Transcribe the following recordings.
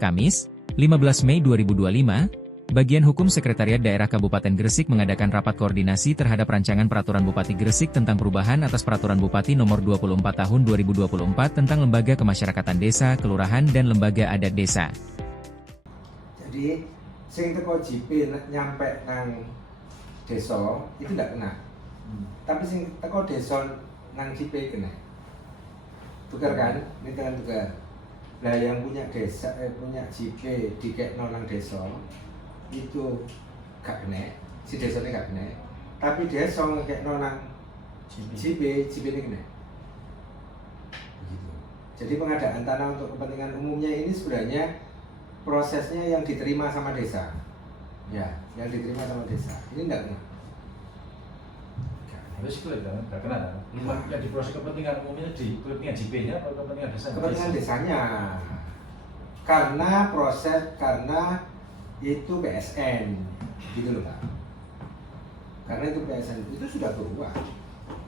Kamis, 15 Mei 2025, Bagian Hukum Sekretariat Daerah Kabupaten Gresik mengadakan rapat koordinasi terhadap rancangan Peraturan Bupati Gresik tentang perubahan atas Peraturan Bupati Nomor 24 Tahun 2024 tentang Lembaga Kemasyarakatan Desa, Kelurahan, dan Lembaga Adat Desa. Jadi, sing teko JP nyampe nang desa itu tidak kena. Tapi sing teko desa nang JP kena. Tukar kan? Ini kan tukar. Nah, yang punya desa, punya JP dikekno nang desa itu gak kena, si desanya gak kena. Tapi desa ngekekno nang JP ini kena. Begitu. Jadi pengadaan tanah untuk kepentingan umumnya ini sebenarnya prosesnya yang diterima sama desa. Ya, yang diterima sama desa. Ini enggak kena. Habis itu enggak kena. Yang diproses kepentingan umumnya di kepentingan JP-nya atau kepentingan desa? Kepentingan desanya. Karena itu PSN, gitu loh Pak. Karena itu PSN, itu sudah berubah.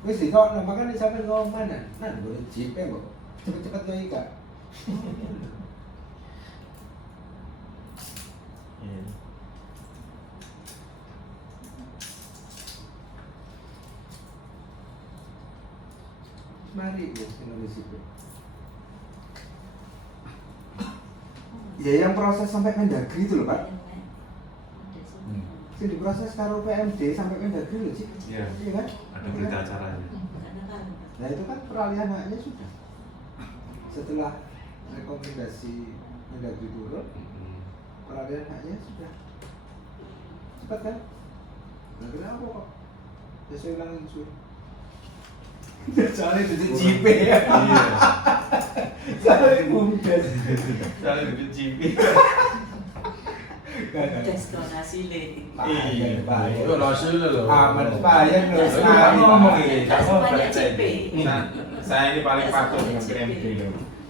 Wis ditokno makane sampean ngomong mana? Nah, boleh JP kok. Cepet-cepet wae Kak. Mari ya, Indonesia. Ya yang proses sampai Mendagri itu loh Pak. Yang diproses karo PMD sampai Mendagri loh sih. Iya. Iya kan? Ada berita acaranya. Nah itu kan peralihan haknya sudah. Setelah rekomendasi Mendagri turun, peralihan haknya sudah. Cepat kan? Nah kenapa kok? Ya saya ulang insur. Soalnya itu JP ya. Iya. Soalnya bumdes. Soalnya itu JP. Destinasi lagi. Iya, Pak. Itu rasul loh. Aman payah loh. Saya ngomong ini, kamu Banyak berarti. JP. Nah, saya ini paling patuh dengan PMD.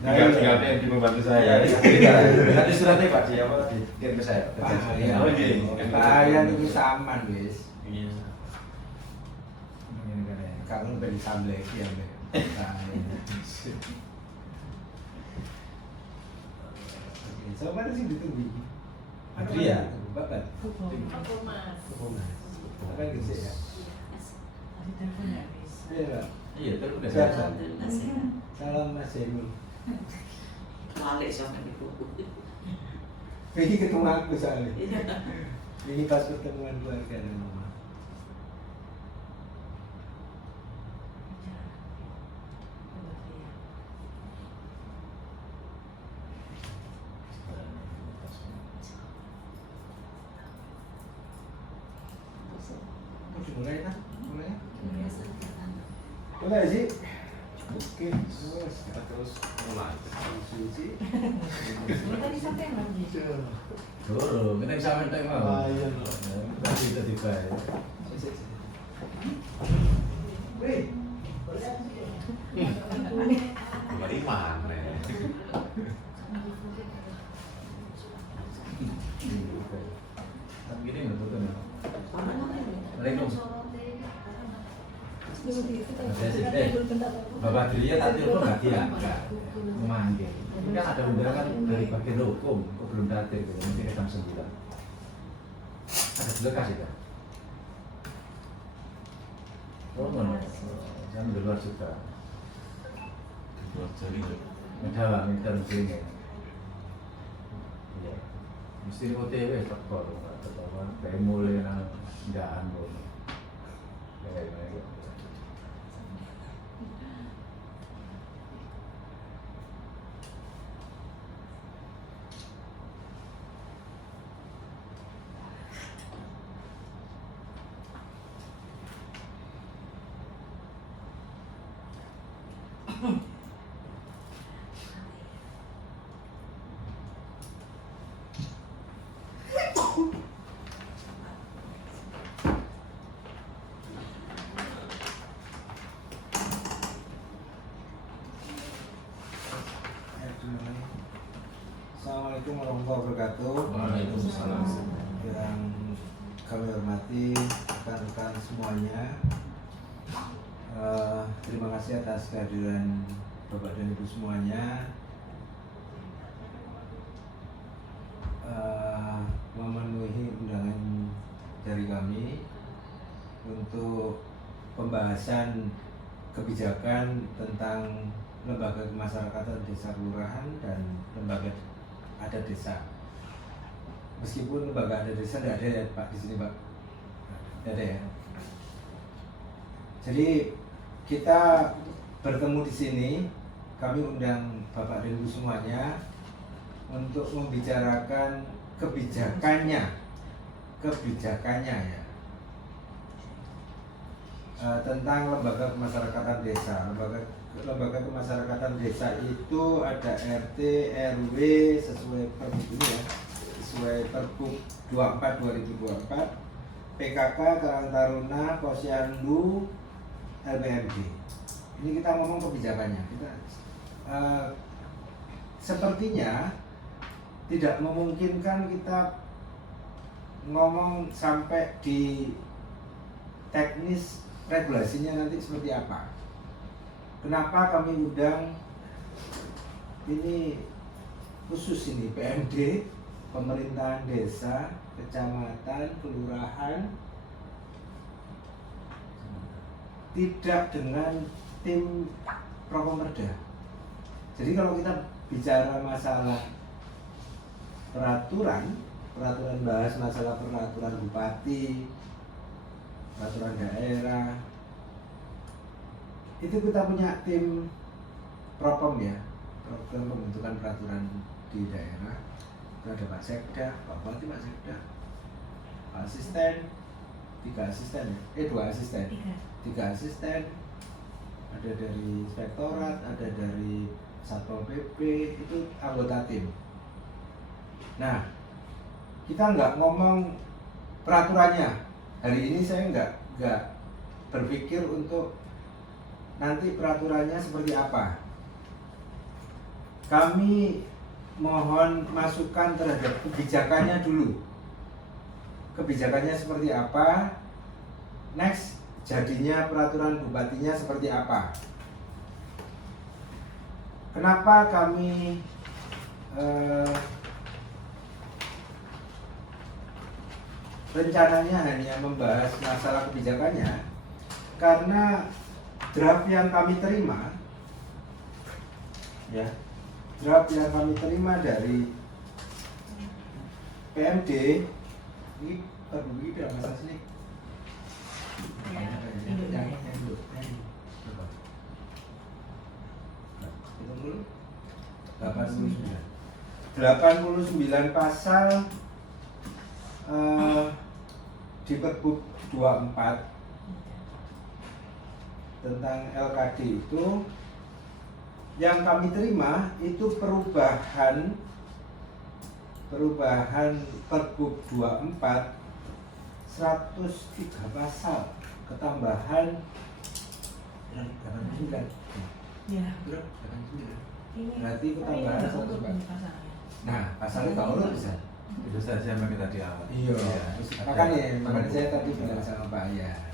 Tinggal PMD membantu saya. Nanti suratnya Pak, siapa dikirim ke saya? Payah. Oh, iya. Payah itu saman wis. Iya. Kalau beli samble ya. So mana sih ditunggu? Iya. Bapak. Aku mas. Apa yang bisa ya? Tadi teleponnya bisa. Iya Pak. Iya, terus udah Siap, saya. Pak. Salam Mas Zemul. Balik sama ibu. Ini ketemu aku soalnya. Ini pas pertemuan keluarga dan mama. Mulai kan? Mulai? Mulai sih. Oke, terus mulai. Suci. Tadi sampai lagi. Turun, kita bisa mentek mau. Iya. Nanti tiba-tiba ya. Wih. Dari mana? Gini nggak betul ya? Bapak dirinya tak telepon nggak dia nggak memanggil. Ini kan ada undangan dari bagian hukum, kok belum datang gitu, mungkin jam 9. Ada berkas itu. Oh mana? Saya di luar juga. Buat jari. Mendalam, minta begini. Iya. Mesti OTW tekor, nggak tekor. Kayak mulai nang jangan dulu. Kayak. Assalamualaikum warahmatullahi wabarakatuh. Waalaikumsalam. Yang kami hormati rekan-rekan semuanya. Terima kasih atas kehadiran Bapak dan Ibu semuanya. memenuhi undangan dari kami untuk pembahasan kebijakan tentang lembaga kemasyarakatan desa kelurahan dan lembaga adat desa. Meskipun lembaga adat desa tidak ada ya Pak di sini Pak, tidak ada ya. Jadi kita bertemu di sini, kami undang Bapak dan Ibu semuanya untuk membicarakan kebijakannya ya. Tentang lembaga kemasyarakatan desa. Lembaga kemasyarakatan desa itu ada RT, RW sesuai Pergub ini ya, sesuai Pergub 24/2024, PKK, Karang Taruna, Posyandu, LPMD. Ini kita ngomong kebijakannya. Sepertinya tidak memungkinkan kita ngomong sampai di teknis regulasinya nanti seperti apa. Kenapa kami undang ini khusus ini PMD, pemerintahan desa, kecamatan, kelurahan, tidak dengan tim Prokomerda. Jadi kalau kita bicara masalah peraturan bahas masalah peraturan bupati, peraturan daerah, itu kita punya tim Propam ya, program pembentukan peraturan di daerah. Ada Pak Sekda, Pak Bupati, Pak Sekda, Pak Asisten, 3 asisten ya, 2 asisten, 3 asisten, ada dari inspektorat, ada dari Satpol PP, itu anggota tim. Nah, kita nggak ngomong peraturannya. Hari ini saya nggak berpikir untuk nanti peraturannya seperti apa. Kami mohon masukan terhadap kebijakannya dulu. Kebijakannya seperti apa? Next, jadinya peraturan bupatinya seperti apa? Kenapa kami rencananya hanya membahas masalah kebijakannya? Karena draft yang kami terima, ya, draft yang kami terima dari PMD ini terbukti dalam masa sini. Hitung dulu. 89 pasal di Pergub 24 tentang LKD itu yang kami terima itu perubahan Pergub 24 103 pasal ketambahan 89. Ya. Ini Berarti ketambahan 104. Nah, pasalnya kalau lo bisa. Itu saja yang kita di awal. Iya. Makanya saya tadi bilang sama Pak Yan.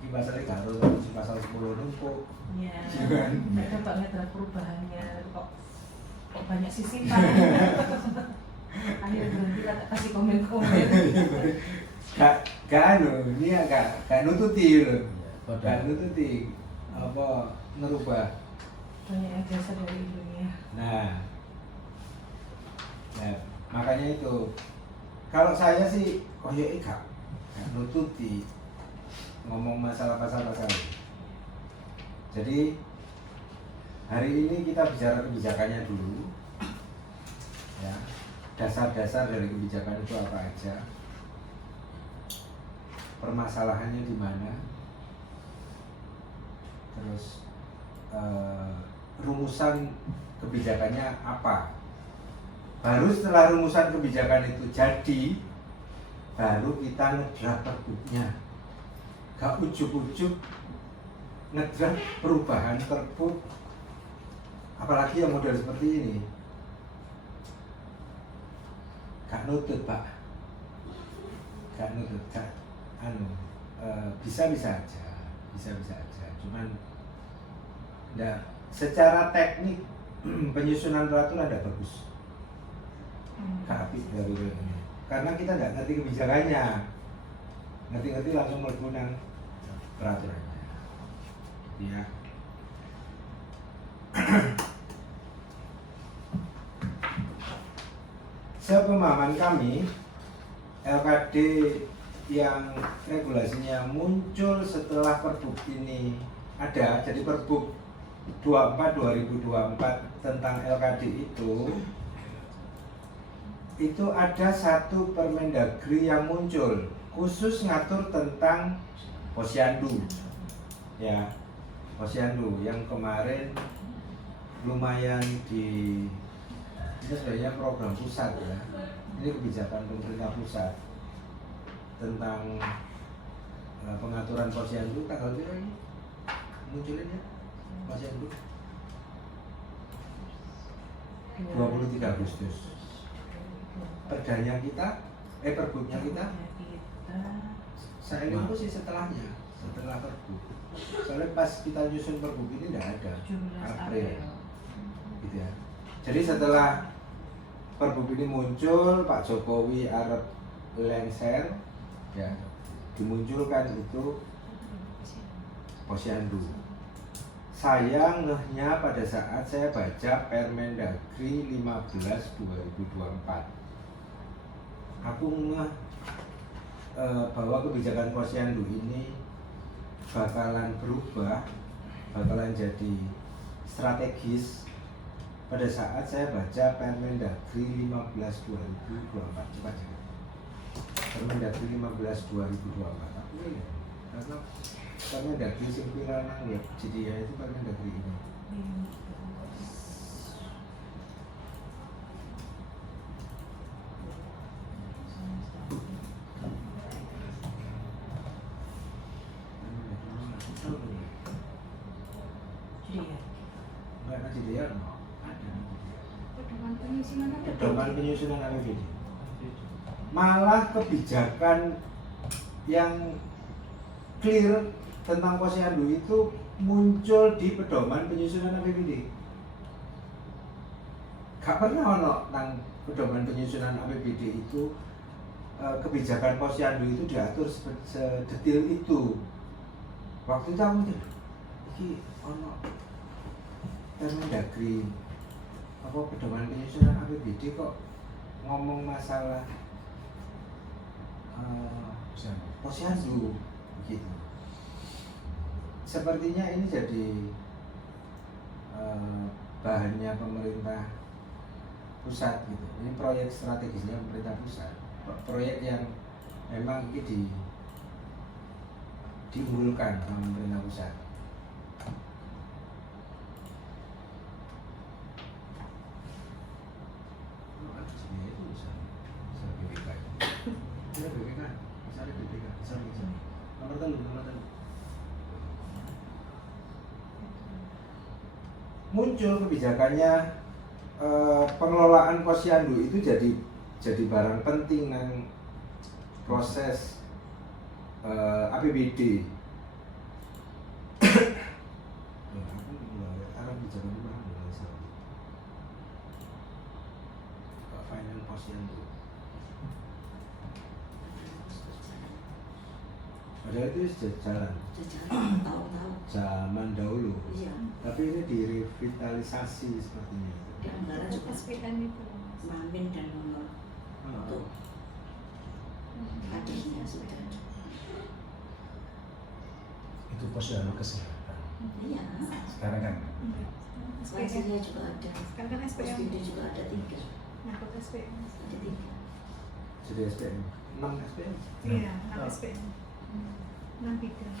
Ini pasalnya kalau pasal 10 numpuk. Iya. Jangan. Ada banget ada perubahannya kok banyak sisipan. Ayo berhenti lah kasih komen-komen. Gak ini ya gak nututi loh. Iya, Gak nututi apa ngerubah. Banyak yang biasa dari dunia. Nah, makanya itu kalau saya sih gak nututi ngomong masalah pasal-pasal. Jadi hari ini kita bicara kebijakannya dulu, ya, dasar-dasar dari kebijakan itu apa aja, permasalahannya di mana, terus rumusan kebijakannya apa. Baru setelah rumusan kebijakan itu jadi, baru kita ngedraft pergubnya. Gak ujuk-ujuk ngedraft perubahan pergub, apalagi yang model seperti ini. Gak nutut Pak, gak nutut, bisa-bisa aja, cuman secara teknik penyusunan peraturan ada bagus. Kapit dari ini. Karena kita nggak ngerti kebijakannya, ngerti langsung mlebu nang peraturannya. Ya. Sepemahaman kami, LKD yang regulasinya muncul setelah Perbuk ini ada, jadi Perbuk 24 2024 tentang LKD itu ada satu Permendagri yang muncul khusus ngatur tentang posyandu, ya, posyandu yang kemarin lumayan ini sebenarnya program pusat ya, ini kebijakan pemerintah pusat tentang pengaturan posyandu. Tanggal berapa ini munculinnya posyandu? 23 Agustus. Perdanya kita, perbuknya kita, saya itu sih setelahnya, setelah perbuk. Soalnya pas kita nyusun perbuk ini tidak ada, April, gitu ya. Jadi setelah perbuk ini muncul, Pak Jokowi arep lengser, ya, dimunculkan itu posyandu. Sayang ngehnya pada saat saya baca Permendagri 15/2024. Aku ngeh bahwa kebijakan posyandu ini bakalan berubah, bakalan jadi strategis pada saat saya baca Permendagri 15/2024. Coba cek. Permendagri 15/2024. Aku ini karena Permendagri sing viral nang web jadi ya itu Permendagri ini. Enggak nanti dia ada. Pedoman penyusunan APBD. Malah kebijakan yang clear tentang posyandu itu muncul di pedoman penyusunan APBD. Gak pernah ono nang pedoman penyusunan APBD itu kebijakan posyandu itu diatur sedetil itu. Waktu itu aku mikir, iki ono Permendagri apa pedoman penyusunan APBD kok ngomong masalah posyandu begitu. Sepertinya ini jadi bahannya pemerintah pusat gitu. Ini proyek strategisnya pemerintah pusat. Proyek yang memang ini diunggulkan sama pemerintah pusat. Muncul kebijakannya pengelolaan posyandu itu jadi barang penting nang proses APBD. Finance posyandu. Padahal itu sudah jalan. Tahu-tahu. Zaman dahulu. Iya. Tapi ini direvitalisasi sepertinya. Di Anggara juga SPN itu. Mamin dan nomor Oh. kadehnya sudah ada. Itu posyandu kesehatan. Iya. Sekarang kan Lansia juga ada. Sekarang kan SPN. Posyandu juga ada 3. Nyangkut SPN. Ada 3. Jadi SPM 6 SPM. Iya, 6 SPN. 6 bidang.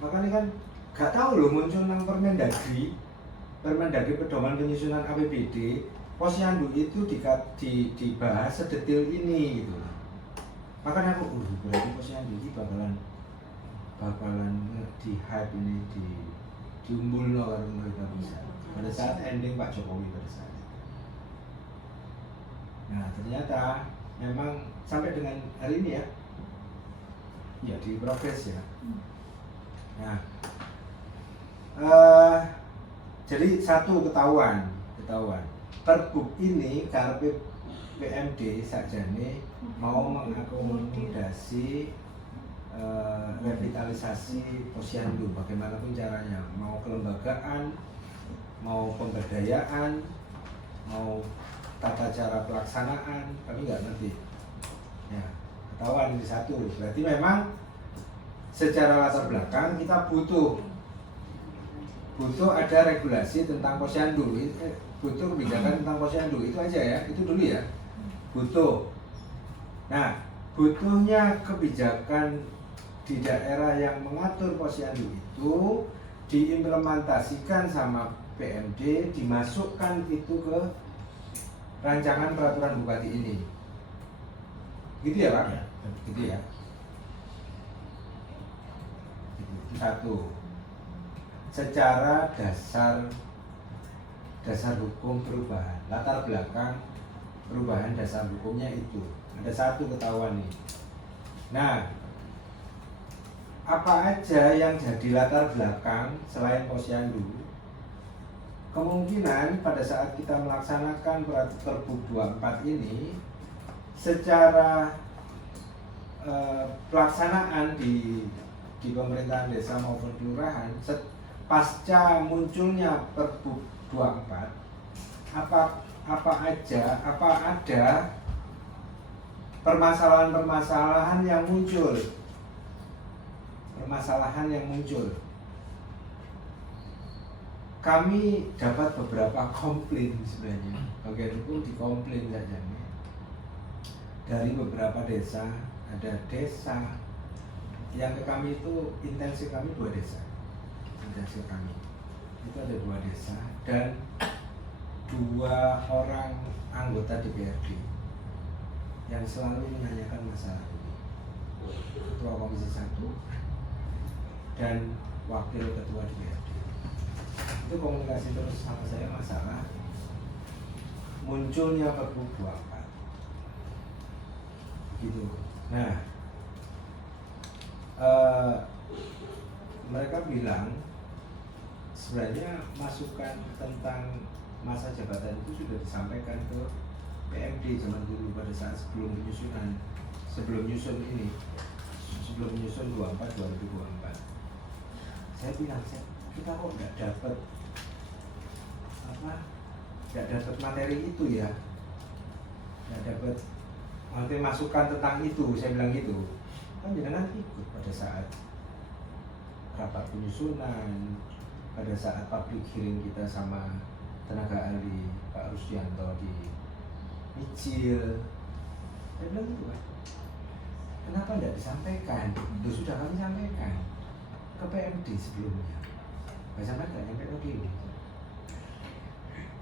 Makanya kan gak tahu loh muncul nang Permendagri pedoman penyusunan APBD posyandu itu dibahas sedetil ini gitu. Makanya aku berarti posyandu ini bakalan di hype ini diumbul loh karo pemerintah pusat pada saat ending Pak Jokowi pada saat itu. Nah ternyata memang sampai dengan hari ini ya jadi progres ya. Nah, jadi satu ketahuan Perbuk ini karepe PMD sakjane mau mengakomodasi revitalisasi posyandu bagaimanapun caranya, mau kelembagaan, mau pemberdayaan, mau tata cara pelaksanaan, kami nggak ngerti. Ya, ketahuan di satu. Berarti memang secara latar belakang kita butuh ada regulasi tentang posyandu, butuh kebijakan tentang posyandu, itu aja ya, itu dulu ya, butuh. Nah, butuhnya kebijakan di daerah yang mengatur posyandu itu diimplementasikan sama PMD, dimasukkan itu ke rancangan peraturan bupati ini, gitu ya Pak? Ya. Gitu ya. Satu, secara dasar hukum perubahan, latar belakang perubahan dasar hukumnya itu ada satu ketahuan nih. Nah, apa aja yang jadi latar belakang selain posyandu? Kemungkinan pada saat kita melaksanakan Perbup 24 ini, secara pelaksanaan di pemerintahan desa maupun kelurahan, pasca munculnya Perbup 24, apa ada permasalahan yang muncul, kami dapat beberapa komplain sebenarnya, bagian hukum dikomplain saja dari beberapa desa. Ada desa yang ke kami itu, intensif kami 2 desa, intensif kami itu ada 2 desa dan 2 orang anggota DPRD yang selalu menanyakan masalah ini, Ketua Komisi 1 dan Wakil Ketua DPRD. Itu komunikasi terus sama saya masalah munculnya Perbup 24 gitu. Nah, mereka bilang sebenarnya masukan tentang masa jabatan itu sudah disampaikan ke PMD zaman dulu pada saat sebelum nyusun 24 2024. Saya bilang, kita kok nggak dapat materi itu ya, nggak dapat materi masukan tentang itu. Saya bilang gitu, kan jangan ikut pada saat rapat penyusunan, pada saat public hearing kita sama tenaga ahli Pak Rusdianto di Micil. Saya bilang gitu kan, kenapa tidak disampaikan? Itu sudah kami sampaikan ke PMD sebelumnya, nggak sampai nggak nyampe ke ini.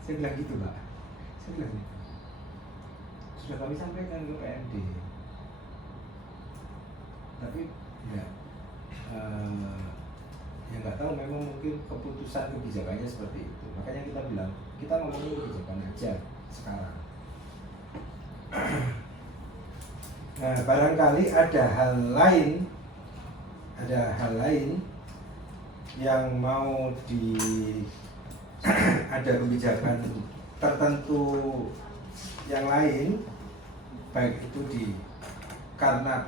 Saya bilang gitu Pak, saya bilang gitu. Sudah kami sampaikan ke PMD, tapi ya nggak tahu, memang mungkin keputusan kebijakannya seperti itu. Makanya kita bilang, kita ngomongin kebijakan aja sekarang. Nah, barangkali ada hal lain yang mau ada kebijakan tertentu yang lain, baik itu karena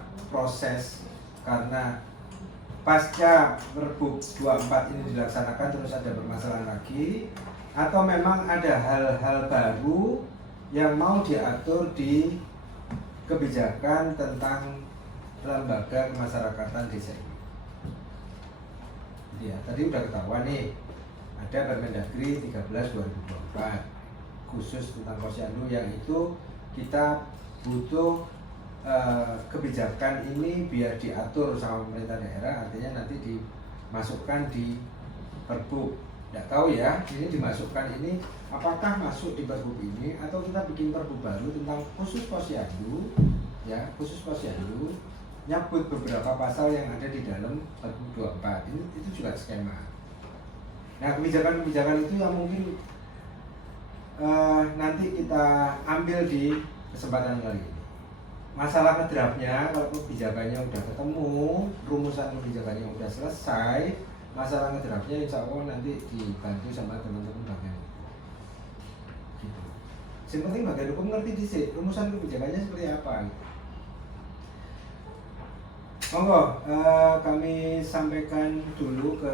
pasca Perbup 24 ini dilaksanakan terus ada permasalahan lagi, atau memang ada hal-hal baru yang mau diatur di kebijakan tentang lembaga kemasyarakatan desa ini. Ya, tadi udah ketahuan nih, ada Permendagri 13/2024 khusus tentang posyandu, yang itu kita butuh kebijakan ini biar diatur sama pemerintah daerah, artinya nanti dimasukkan di Perbup. Nggak tahu ya, ini dimasukkan ini apakah masuk di Perbup ini atau kita bikin Perbup baru tentang khusus posyandu, ya, khusus posyandu, nyabut beberapa pasal yang ada di dalam Perbup 24. Itu juga skema. Nah, kebijakan-kebijakan itu yang mungkin nanti kita ambil di kesempatan kali ini. Masalah ngedraftnya, kalau kebijakannya udah ketemu, rumusan kebijakannya udah selesai, masalah ngedraftnya insya Allah nanti dibantu sama teman-teman bagian gitu. Yang penting bagian hukum ngerti dhisik rumusan kebijakannya seperti apa. Monggo, kami sampaikan dulu ke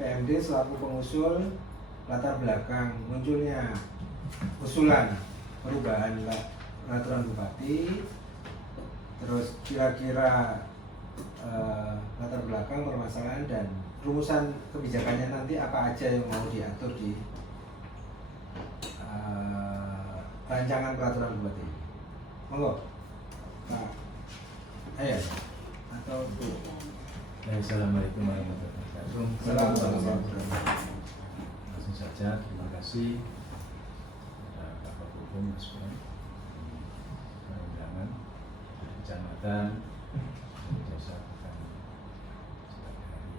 PMD selaku pengusul latar belakang munculnya usulan perubahan peraturan bupati, terus kira-kira latar belakang permasalahan dan rumusan kebijakannya nanti apa aja yang mau diatur di rancangan peraturan bupati. Monggo, Pak. Ayo. Atau Bu. Assalamualaikum warahmatullahi wabarakatuh. Assalamualaikum. Langsung saja, terima kasih kepada Bapak Hukum Mas Bram, undangan dari kecamatan, dari desa bahkan dari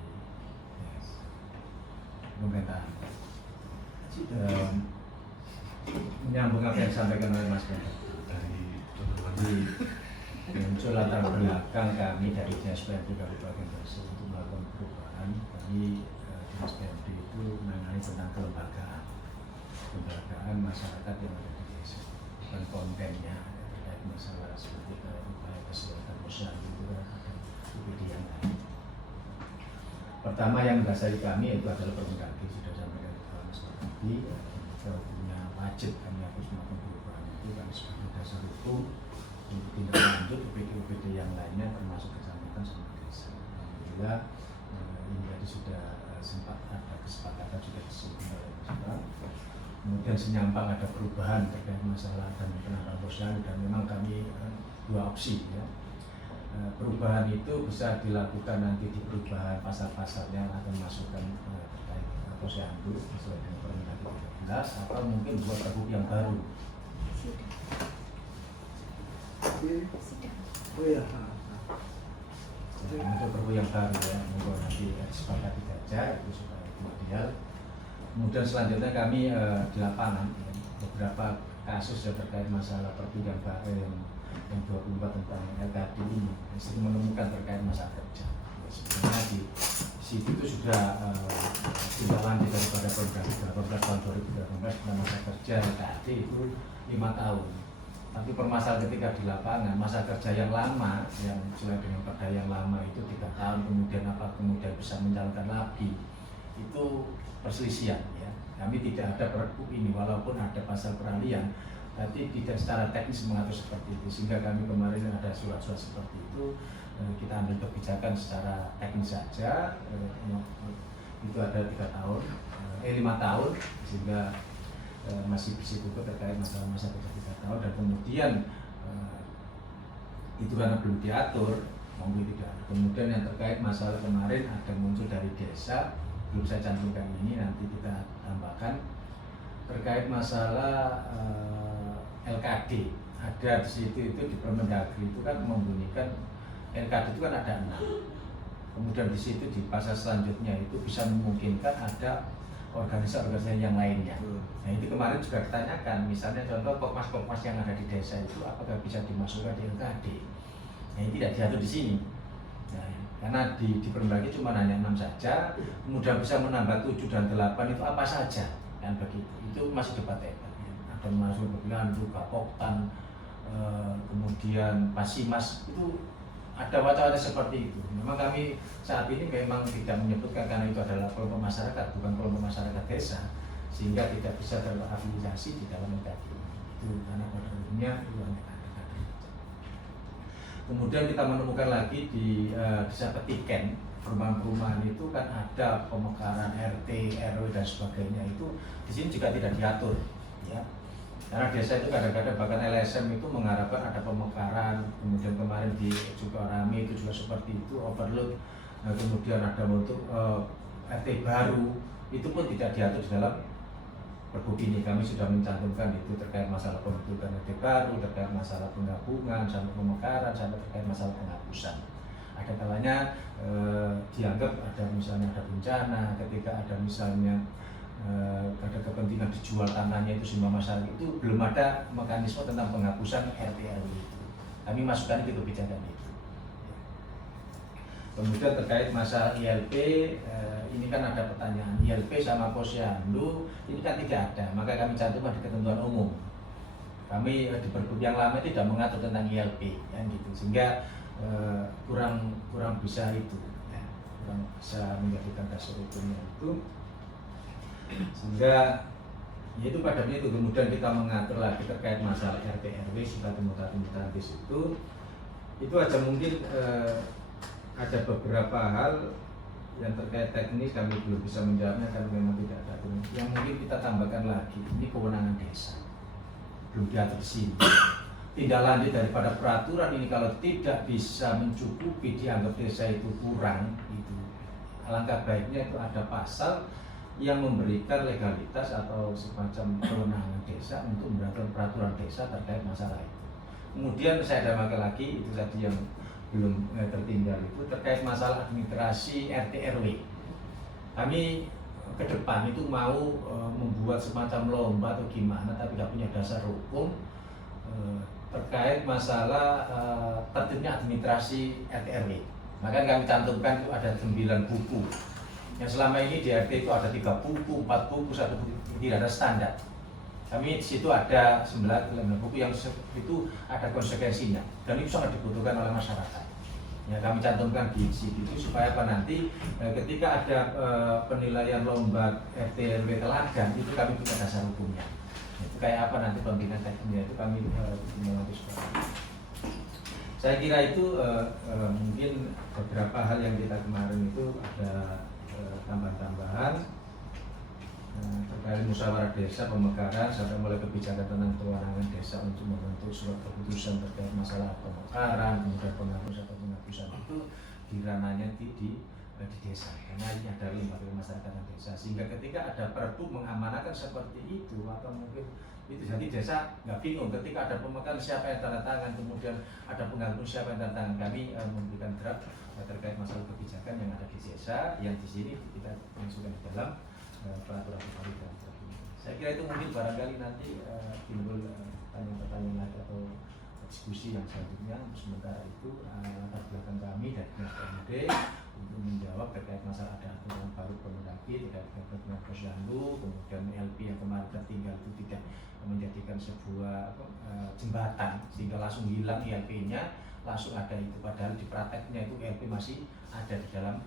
pemerintahan. Menyambung apa yang disampaikan oleh Mas Bram dari muncul latar belakang kami dari Dinas PMD Kabupaten Gresik untuk melakukan perubahan. Kami Dinas PMD itu menangani tentang kelembagaan masyarakat yang ada di desa, bukan kontennya terkait masalah seperti upaya kesehatan sosial itu ada UPD yang lain. Pertama yang mendasari kami itu adalah Permendagri, sudah sampaikan kepada Mas tadi, kita punya wajib kami harus melakukan perubahan itu kami sebagai dasar hukum untuk tindak lanjut UPD yang lainnya termasuk kecamatan sama desa. Alhamdulillah ini tadi sudah sempat ada kesepakatan juga disebutkan oleh Mas Bram. Kemudian senyampang ada perubahan terkait masalah dan penanganan sosial dan memang kami dua opsi ya. Perubahan itu bisa dilakukan nanti di perubahan pasal-pasalnya atau masukkan terkait posyandu sesuai dengan Permendagri 13 atau mungkin buat pergub yang baru. Oh iya. Untuk perpu yang baru ya, monggo nanti disepakati saja itu supaya itu ideal. Kemudian selanjutnya kami di lapangan ya, beberapa kasus yang terkait masalah perpu yang baru yang 24 tentang LKD ini sering menemukan terkait masalah kerja. Ya, sebenarnya di situ itu sudah tindak lanjut daripada Permendagri 18 tahun 2018 tentang masa kerja LKD itu 5 tahun. Tapi permasalahan ketika di lapangan masa kerja yang lama yang sesuai dengan perda yang lama itu 3 tahun kemudian bisa mencalonkan lagi itu perselisihan ya. Kami tidak ada perpu ini walaupun ada pasal peralihan tapi tidak secara teknis mengatur seperti itu sehingga kami kemarin ada surat-surat seperti itu kita ambil kebijakan secara teknis saja itu ada 5 tahun sehingga masih bersikukuh terkait masalah masa kerja 3 tahun dan kemudian itu karena belum diatur mungkin tidak. Kemudian yang terkait masalah kemarin ada muncul dari desa belum saya cantumkan ini nanti kita tambahkan terkait masalah LKD ada di situ itu di Permendagri itu kan membunyikan LKD itu kan ada 6 kemudian di situ di pasal selanjutnya itu bisa memungkinkan ada organisasi yang lainnya. Nah itu kemarin juga ditanyakan, misalnya contoh pokmas yang ada di desa itu apakah bisa dimasukkan di LKD? Nah ini tidak diatur di sini. Nah, karena di Permendagri cuma hanya 6 saja, kemudian bisa menambah 7 dan 8 itu apa saja, kan begitu. Itu masih debat-debat. Ya. Ada masuk pemilihan, Bapoktan, kemudian Pasimas itu ada wacana seperti itu. Memang kami saat ini memang tidak menyebutkan karena itu adalah kelompok masyarakat, bukan kelompok masyarakat desa, sehingga tidak bisa terafiliasi di dalam LKD. Itu karena pada umumnya itu hanya kader-kader. Kemudian kita menemukan lagi di desa Petiken, perumahan-perumahan itu kan ada pemekaran RT, RW dan sebagainya itu di sini juga tidak diatur, ya. Karena desa itu kadang-kadang bahkan LSM itu mengharapkan ada pemekaran, kemudian kemarin di Sukarami itu juga seperti itu, overload, nah, kemudian ada untuk RT baru, itu pun tidak diatur di dalam pergub ini. Kami sudah mencantumkan itu terkait masalah pembentukan RT baru, terkait masalah penggabungan, sampai pemekaran, sampai terkait masalah penghapusan. Ada kalanya dianggap ada misalnya ada bencana, ketika ada misalnya ada kepentingan dijual tanahnya itu semua masyarakat itu belum ada mekanisme tentang penghapusan RT RW itu. Kami masukkan itu kebijakan itu. Kemudian terkait masalah ILP, ini kan ada pertanyaan ILP sama posyandu ini kan tidak ada, maka kami cantumkan di ketentuan umum. Kami di Pergub yang lama tidak mengatur tentang ILP, ya, gitu, sehingga kurang bisa itu, ya, kurang bisa menjadikan dasar hukumnya itu, sehingga ya itu padanya itu. Kemudian kita mengatur lagi terkait masalah RT RW sebagai mutatis itu aja mungkin ada beberapa hal yang terkait teknis kami belum bisa menjawabnya karena memang tidak ada. Yang mungkin kita tambahkan lagi, ini kewenangan desa belum diatur di sini. Tindak lanjut daripada peraturan ini kalau tidak bisa mencukupi, dianggap desa itu kurang, itu alangkah baiknya itu ada pasal yang memberikan legalitas atau semacam kewenangan desa untuk membuat peraturan desa terkait masalah itu. Kemudian saya tambahkan lagi itu tadi yang belum tertinggal itu terkait masalah administrasi RT RW. Kami ke depan itu mau membuat semacam lomba atau gimana, tapi tidak punya dasar hukum terkait masalah tertibnya administrasi RT RW. Maka kami cantumkan itu ada 9 buku. Yang selama ini di RT itu ada 3 buku, 4 buku, 1 buku, tidak ada standar. Kami di situ ada 9 buku yang itu ada konsekuensinya dan itu sangat dibutuhkan oleh masyarakat. Ya, kami cantumkan di situ supaya apa nanti ketika ada penilaian lomba RT RW teladan itu kami punya dasar hukumnya. Itu kayak apa nanti pembinaan teknisnya itu kami mengatur seperti itu. Saya kira itu mungkin beberapa hal yang kita kemarin itu ada tambahan-tambahan terkait musyawarah desa, pemekaran sampai mulai kebijakan tentang kewenangan desa untuk membentuk surat keputusan terkait masalah pemekaran, kemudian penghapusan atau penghapusan itu di ranahnya di desa, karena ini ada lembaga masyarakat dan desa, sehingga ketika ada perpu mengamanahkan seperti itu atau mungkin itu jadi desa nggak bingung ketika ada pemekaran siapa yang tanda tangan, kemudian ada penghapusan siapa yang tanda tangan. Kami memberikan draft terkait masalah kebijakan yang ada di desa yang di sini kita masukkan di dalam peraturan bupati dan sebagainya. Saya kira itu mungkin barangkali nanti timbul pertanyaan-pertanyaan lagi atau diskusi yang selanjutnya. Sementara itu latar belakang kami dari Dinas PMD untuk menjawab terkait masalah ada aturan baru Kemendagri terkait dengan posyandu, kemudian LP yang kemarin tertinggal itu tidak menjadikan sebuah jembatan sehingga langsung hilang ILP-nya, langsung ada itu, padahal di prakteknya itu ILP masih ada di dalam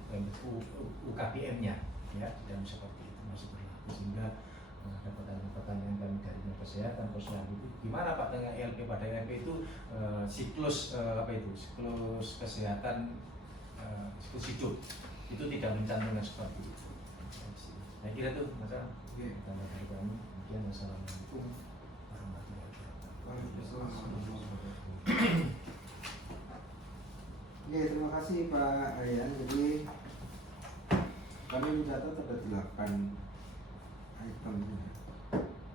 UKBM-nya, ya, dan seperti itu masih berlaku, sehingga ada pertanyaan-pertanyaan kami dari kesehatan, posyandu itu gimana Pak dengan ILP, pada ILP itu siklus siklus kesehatan, siklus hidup itu tidak mencantumkan seperti itu. Saya kira itu masalah tambah dari kami. Kemudian Assalamualaikum warahmatullahi wabarakatuh. Oke, terima kasih Pak Ayan. Jadi kami mencatat ada 8 item.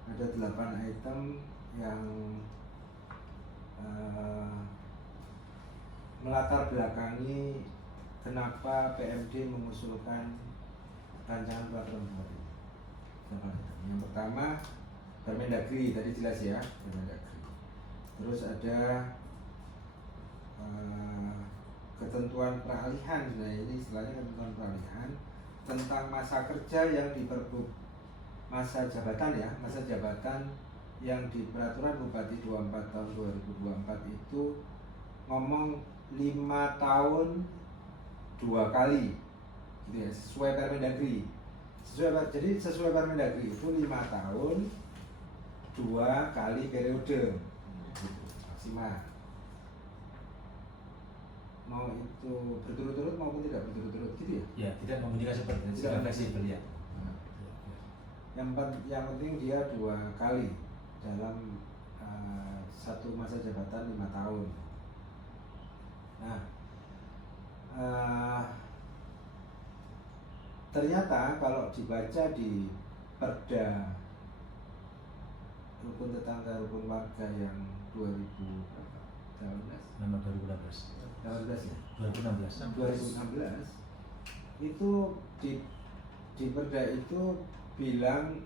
Ada 8 item yang melatar belakangi kenapa PMD mengusulkan rancangan peraturan bupati. Yang pertama Permendagri, tadi jelas ya, Permendagri. Terus ada ketentuan peralihan, sebenarnya ini istilahnya ketentuan peralihan tentang masa kerja yang diperbuat masa jabatan ya, masa jabatan yang di peraturan Bupati 24 tahun 2024 itu ngomong 5 tahun 2 kali gitu ya, sesuai Permendagri. Jadi sesuai Permendagri itu 5 tahun 2 kali periode gitu, maksimal. Mau itu berturut-turut maupun tidak berturut-turut gitu ya? Ya, tidak membunyikan seperti itu, tidak fleksibel ya. Yang penting dia 2 kali dalam satu masa jabatan 5 tahun. Nah, ternyata kalau dibaca di Perda Rukun Tetangga Rukun Warga yang 2018 Nomor 2016. 2016 ya? 2016. 2016 itu di Perda itu bilang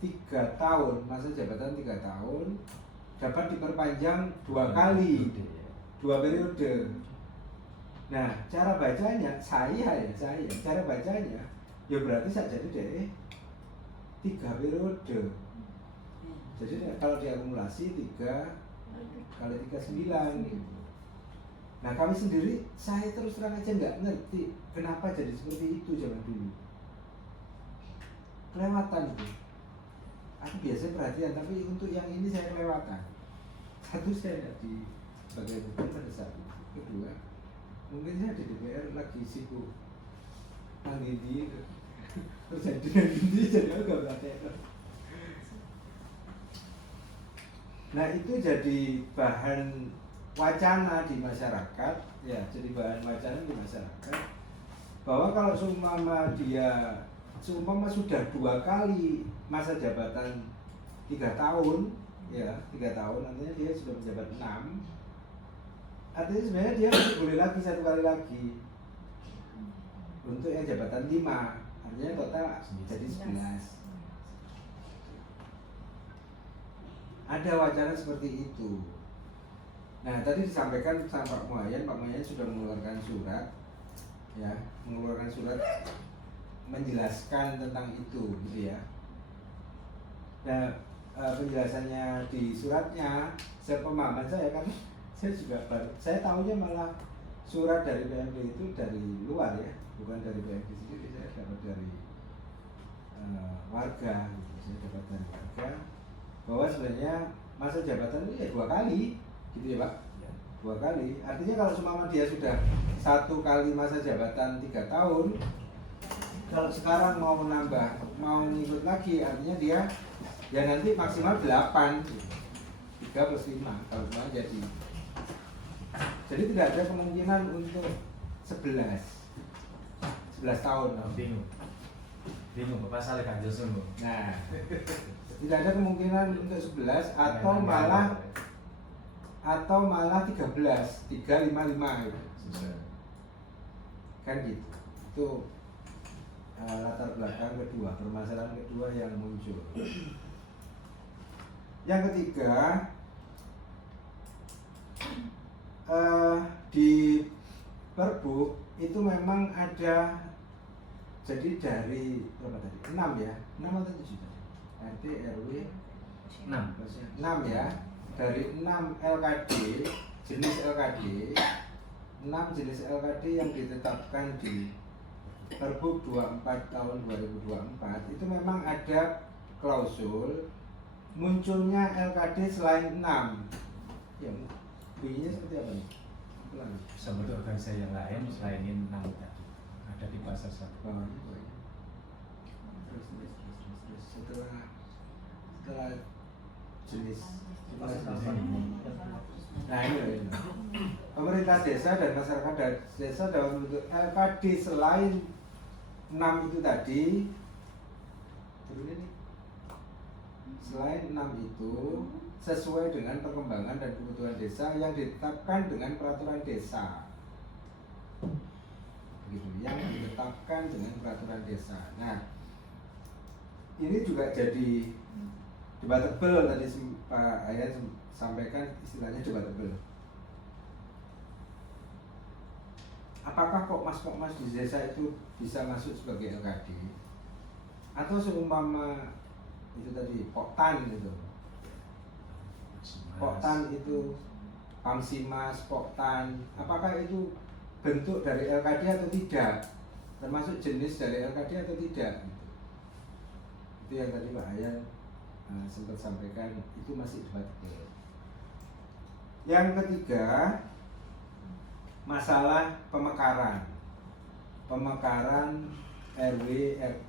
3 tahun, masa jabatan 3 tahun dapat diperpanjang 2 kali, 2 periode. Nah, cara bacanya cara bacanya ya berarti saja deh 3 periode. Jadi kalau diakumulasi 3 kali 3 9 gitu. Nah kami sendiri, saya terus terang aja nggak ngerti kenapa jadi seperti itu zaman dulu. Kelewatan itu. Aku biasanya perhatian, tapi untuk yang ini saya kelewatan. Satu, saya tidak di bagian hukum pada saat itu. Kedua, mungkin saya di DPR lagi sibuk mandiri terjadi dengan ini, jadi aku nggak perhatian. Nah itu jadi bahan wacana di masyarakat, ya jadi bahan wacana di masyarakat bahwa kalau seumpama sudah 2 kali masa jabatan 3 tahun, ya 3 tahun, artinya dia sudah menjabat 6, artinya sebenarnya dia boleh lagi 1 kali lagi untuk yang jabatan 5, artinya total jadi 11. Ada wacana seperti itu. Nah tadi disampaikan sama Pak Muhayyan sudah mengeluarkan surat, ya mengeluarkan surat menjelaskan tentang itu, gitu ya. Nah penjelasannya di suratnya, sepemahaman saya kan, saya tahunya malah surat dari PMD itu dari luar ya, bukan dari PMD sendiri. Saya dapat dari warga, gitu. Saya dapat dari warga bahwa sebenarnya masa jabatan ini ya 2 kali, gitu ya Pak, 2 kali. Artinya kalau seumpama dia sudah 1 kali masa jabatan 3 tahun, kalau sekarang mau menambah, mau ngikut lagi, artinya dia ya nanti maksimal 8, 3 plus 5 kalau semua jadi. Jadi tidak ada kemungkinan untuk 11 tahun. Bingung Bapak salah kan semua. Nah, tidak ada kemungkinan untuk 11 atau malah 13, 355 gitu. Kan gitu. Itu latar belakang kedua, permasalahan kedua yang muncul. Yang ketiga, di Perbu itu memang ada, jadi dari berapa tadi? 6 ya? 6 atau 7 tadi? RT, RW 6 ya. Dari 6 LKD, jenis LKD, 6 jenis LKD yang ditetapkan di Perbu 24 tahun 2024 itu memang ada klausul munculnya LKD selain 6. Ya, bunyinya seperti apa nih? Seperti organisasi yang lain selain 6 tadi ada di pasal 1. Terus setelah jenis. Nah ini pemerintah desa dan masyarakat desa dalam bentuk LKD selain 6 itu tadi, selain 6 itu sesuai dengan perkembangan dan kebutuhan desa yang ditetapkan dengan peraturan desa. Begitu, yang ditetapkan dengan peraturan desa. Nah, ini juga jadi debatable tadi Pak Ayat sampaikan istilahnya debatable. Apakah Pokmas di desa itu bisa masuk sebagai LKD? Atau seumpama itu tadi Poktan gitu. Poktan itu Pamsimas, Poktan, apakah itu bentuk dari LKD atau tidak? Termasuk jenis dari LKD atau tidak? Itu yang tadi Pak Ayat sempat sampaikan, itu masih debatable. Yang ketiga, masalah pemekaran RW, RT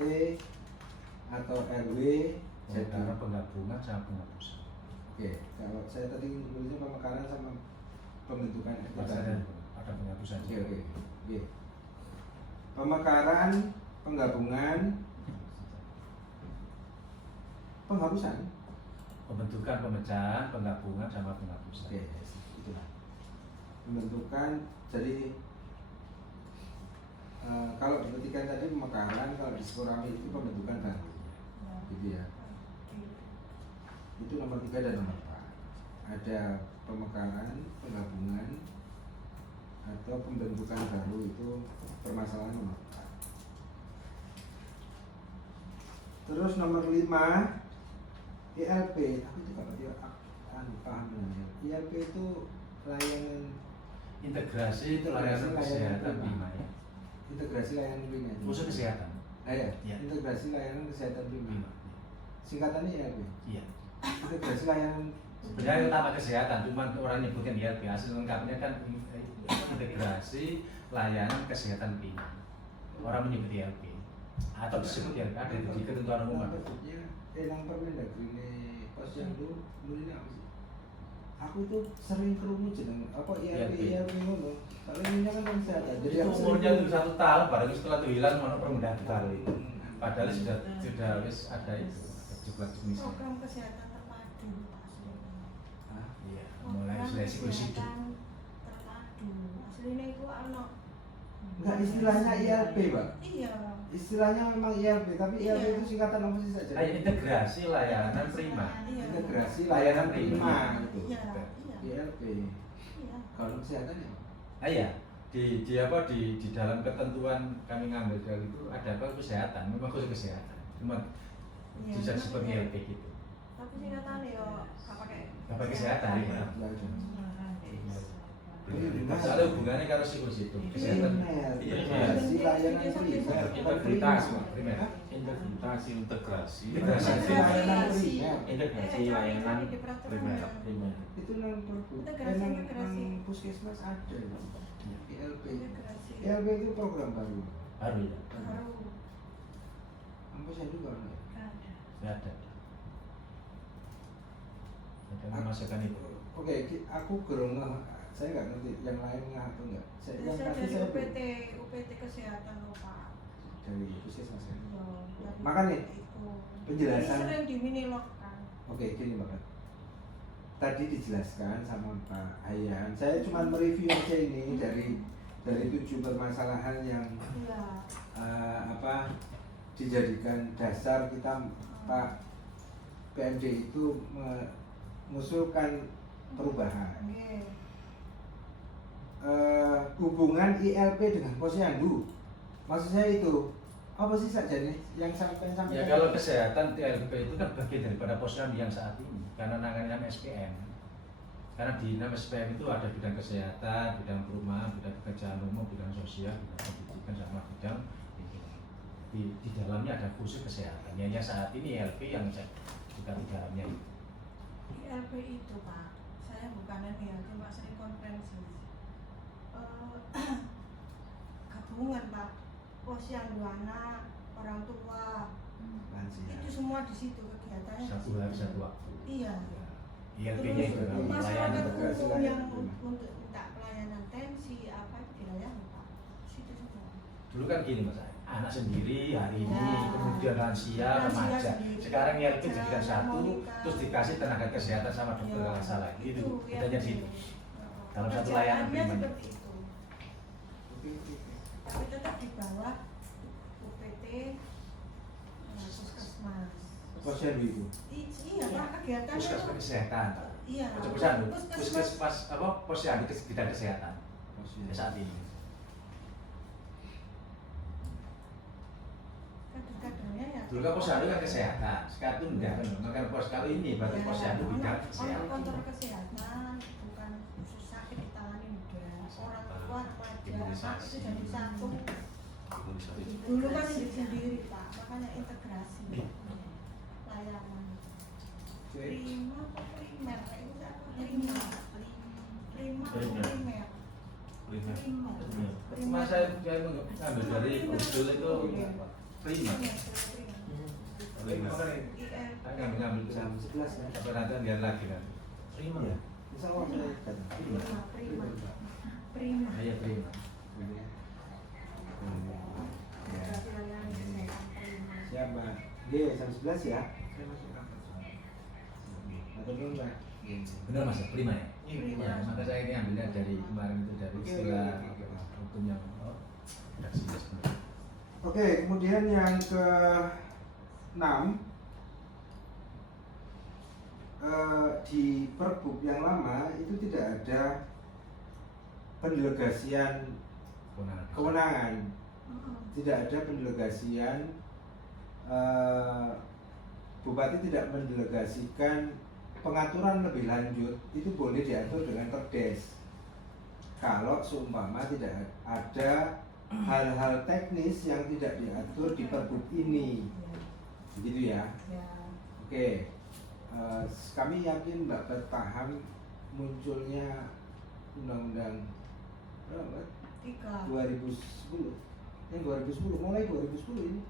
atau RW jadi penggabungan sama penghapusan. Oke, kalau saya tadi nulisnya pemekaran sama pembentukan RT ada penghapusan. Oke. Pemekaran, penggabungan, penghapusan, Pembentukan, pemecahan, penggabungan sama penghapusan. oke, itulah pembentukan. Jadi kalau dibuktikan tadi pemekaran, kalau di Sekorami itu pembentukan baru, gitu ya. Itu nomor 3 dan nomor 4. Ada pemekaran, penggabungan, atau pembentukan baru, itu permasalahan nomor 4. Terus nomor 5, ILP, aku juga nggak paham namanya. ILP itu layanan Integrasi layanan kesehatan prima ya. integrasi layanan prima. Khusus kesehatan. Ya. Iya. Integrasi layanan kesehatan prima. Prima. Singkatannya ILP. Iya. Integrasi layanan Sebenarnya utama kesehatan, cuman orang nyebutnya ILP. Hasil lengkapnya kan integrasi layanan kesehatan prima. Orang menyebut ILP atau disebut ILP ada di ketentuan umum. Nang Permendagri ini posyandu ini apa sih? Aku itu sering kerungu jeneng apa ILP ngono. Paling ini kan kesehatan. Jadi Jadi aku umurnya sering- itu 1 tahun, baru setelah itu hilang mana Permendagri. Padahal sudah wis ada itu jumlah jenis. Program kesehatan terpadu aslinya. Hah? Iya, mulai seleksi situ. Kesehatan terpadu aslinya itu anak. Enggak istilahnya ILP, Pak. Iya. Istilahnya memang ILP, tapi ILP Iya. itu singkatan apa sih saja? Kayak integrasi layanan prima. Iya. Integrasi Layanan layanan prima. prima gitu. Iya. Iya. ILP. Iya. Kalau kesehatan ya? Ah iya, di apa di dalam ketentuan kami ngambil dari itu ada apa kesehatan, memang khusus kesehatan. Cuma Iya, bisa memang seperti iya. ILP gitu. Tapi singkatannya yo gak pakai. Gak pakai kesehatan, iya. Enggak ada. Soalnya hubungannya kalau siklus itu kesehatan. Integrasi layanan prima. Integritas, Pak, primer. Integrasi integrasi Integrasi layanan prima. integrasi layanan primer. Itu nang perbu. Integrasi, nang integrasi. puskesmas ada. ILP. Integrasi. ILP itu program baru. Baru ya, Baru. Apa saya juga ada. Ada. nggak ada. Ada memasukkan itu. Oke, aku gerung saya nggak ngerti yang lain nggak atau enggak. Yang Saya pasti dari saya UPT kesehatan loh Pak. dari puskesmas ya. Dari Makanya, itu. penjelasan- Ini sering diminilogkan. Oke, gini Pak. Tadi dijelaskan sama Pak Ayan. Saya cuma mereview aja ini dari 7 permasalahan yang Iya. apa dijadikan dasar kita Pak PMD itu mengusulkan perubahan. Oke. Hubungan ILP dengan posyandu. Maksud saya itu apa sih saja nih yang sampai Ya kalau kesehatan TLP itu kan bagian daripada posyandu yang saat ini karena nangannya SPM. Karena di dalam SPM itu ada bidang kesehatan, bidang perumahan, bidang pekerjaan umum, bidang sosial, bidang pendidikan sama bidang lingkungan. Di dalamnya ada khusus kesehatan. Yang saat ini ILP yang juga di dalamnya itu. ILP itu Pak, saya bukan ya, cuma sering konferensi. Gabungan Pak, posyandu anak, orang tua, lansia. itu semua di situ kegiatannya. di Satu situ. hari satu waktu. Iya. ILP-nya itu kan Terus, Masyarakat pelayanan. umum yang untuk minta pelayanan tensi apa itu dilayani Pak, di situ semua. Dulu kan gini Mas, anak sendiri hari ini, Ya. kemudian lansia, Lansia remaja. sendiri. Sekarang ILP jadikan Jalan satu, harmonika. terus dikasih tenaga kesehatan sama dokter Ya, kalau salah. Gitu, ya, bedanya di situ. Dalam satu Kerjaannya layanan prima. seperti itu. Tapi tetap di bawah UPT puskesmas. Posyandu itu. Iya Pak, kegiatannya Puskesmas kesehatan. Iya. Posyandu, Puskesmas. puskesmas apa? Posyandu bidang kesehatan. Posyandu. Saat ini. Kadang-kadangnya ya. Dulu kan posyandu kan kesehatan, sekarang itu enggak kan. Makanya pos kali ini berarti Ya, posyandu bidang untuk kesehatan. kontrol kesehatan bukan khusus sakit ditangani udah orang tua pelajar anak itu jadi satu. Dulu kan sendiri Pak, makanya integrasi layanan. Prima apa primer? Itu apa? Prima. Prima apa primer? Prima. Cuma saya ngambil dari Google itu prima. Prima kan ini. Saya ngambil Jam 11 ya. apa nanti lihat lagi kan. Prima Ya. Insya Allah saya akan. Prima. Prima. Iya prima. Ya. Berarti layanan kesehatan prima. Siap Mbak. Dia jam 11 ya. Saya masuk kantor. Atau belum Mbak? Benar mas, prima ya? Prima. Ya, maka saya ini ambilnya dari kemarin itu dari Oke, istilah oke, oke. hukum yang redaksi sebenarnya. Oke, kemudian yang ke-6 di Perbup yang lama itu tidak ada pendelegasian kewenangan, tidak ada pendelegasian bupati tidak mendelegasikan pengaturan lebih lanjut, itu boleh diatur dengan perdes. Kalau seumpama tidak ada hal-hal teknis yang tidak diatur di Pergub ini, begitu ya. Ya. Oke, kami yakin Mbak Bet paham munculnya undang-undang berapa? 2010. Yang 2010, mulai 2010 ini.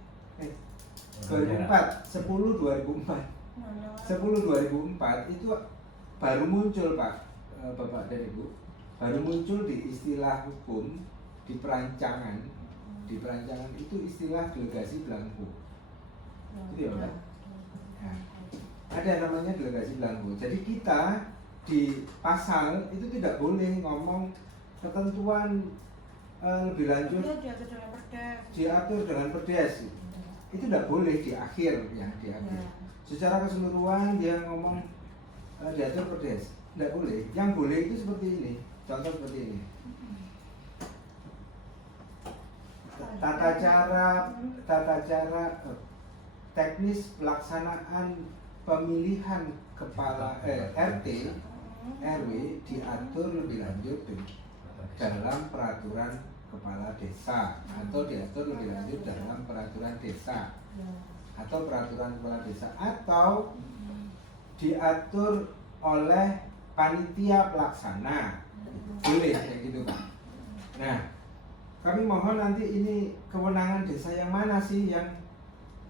2004, 10 2004. 10 2004 itu baru muncul Pak, Bapak dan Ibu. Baru muncul di istilah hukum, di perancangan. Di perancangan itu istilah delegasi belangko. Itu ya Pak. Ya. Ada namanya delegasi belangko. Jadi kita di pasal itu tidak boleh ngomong ketentuan lebih lanjut diatur dengan perdes. Itu tidak boleh di akhir ya, di akhir. Secara keseluruhan dia ngomong diatur perdes, tidak boleh. Yang boleh itu seperti ini. Contoh seperti ini. Tata cara teknis pelaksanaan pemilihan kepala RT RW diatur lebih lanjut dalam peraturan kepala desa atau diatur lebih lanjut dalam peraturan desa atau peraturan kepala desa atau diatur oleh panitia pelaksana, boleh kayak gitu Pak. Nah, kami mohon nanti ini kewenangan desa yang mana sih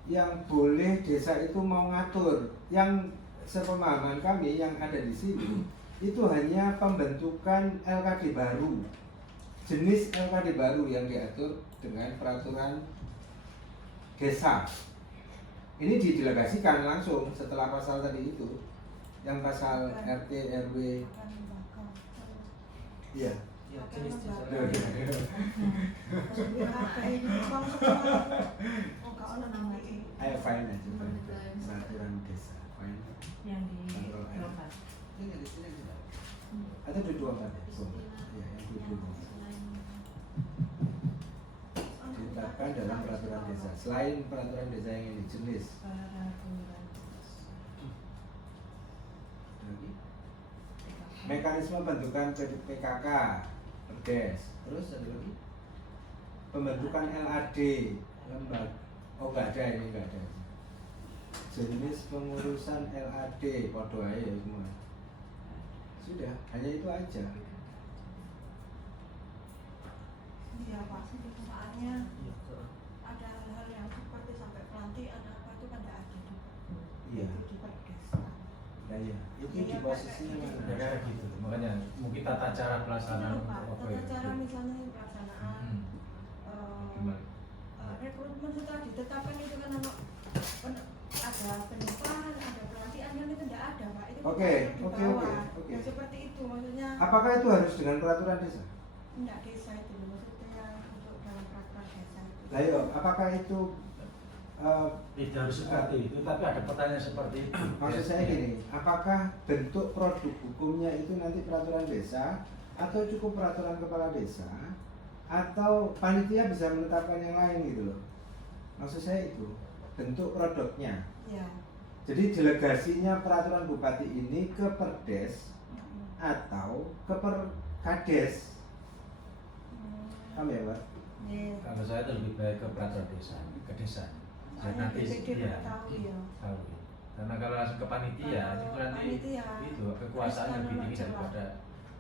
yang boleh desa itu mau ngatur. Yang sepemahaman kami yang ada di sini itu hanya pembentukan LKD baru, jenis LKD baru yang diatur dengan peraturan desa. Ini didelegasikan langsung setelah pasal tadi itu, yang pasal RT RW. Iya. Ya, Ayo fine aja, peraturan desa, fine. yang di Kontrol F. Lombok. Ini nggak di sini juga. Atau 224 ya? Iya, yang 224. Ditetapkan dalam peraturan desa. Selain peraturan desa yang ini jenis. Lagi. Mekanisme bentukan PKK, perdes. Terus ada lagi. Pembentukan LAD, lembaga. Oh nggak ada, ini nggak ada. Jenis pengurusan LAD, podo aja ya semua. Sudah, hanya itu aja. Iya Pak, soalnya ada hal-hal yang seperti sampai pelantikan apa itu kan tidak ada juga. Iya. Itu di perdes. Nah ya, itu Iya, di posisinya Pak. mana? Ya gitu. Makanya mungkin tata cara pelaksanaan Itu, Pak, untuk apa tata ya? cara misalnya pelaksanaan Gimana? rekrutmen setelah ditetapkan itu kan ada penyuluhan, ada pelatihan kan itu tidak ada Pak. Itu Oke, di oke, bawah. oke. Ya, seperti itu maksudnya. Apakah itu harus dengan peraturan desa? Enggak desa itu maksudnya untuk dalam peraturan desa itu. Lah yo, apakah itu Tidak harus seperti itu, tapi ada pertanyaan seperti itu. maksud saya gini, apakah bentuk produk hukumnya itu nanti peraturan desa atau cukup peraturan kepala desa atau panitia bisa menetapkan yang lain gitu loh. Maksud saya itu bentuk produknya. Ya. Jadi delegasinya peraturan bupati ini ke perdes atau ke perkades. Paham ya Pak? Ya. Kalau saya itu lebih baik ke peraturan desa, ke desa. Dan Soalnya nanti DPD ya, tahu ya. tahu. Karena kalau langsung ke panitia, Kalau itu nanti panitia, itu kekuasaan harus lebih tinggi tanggung daripada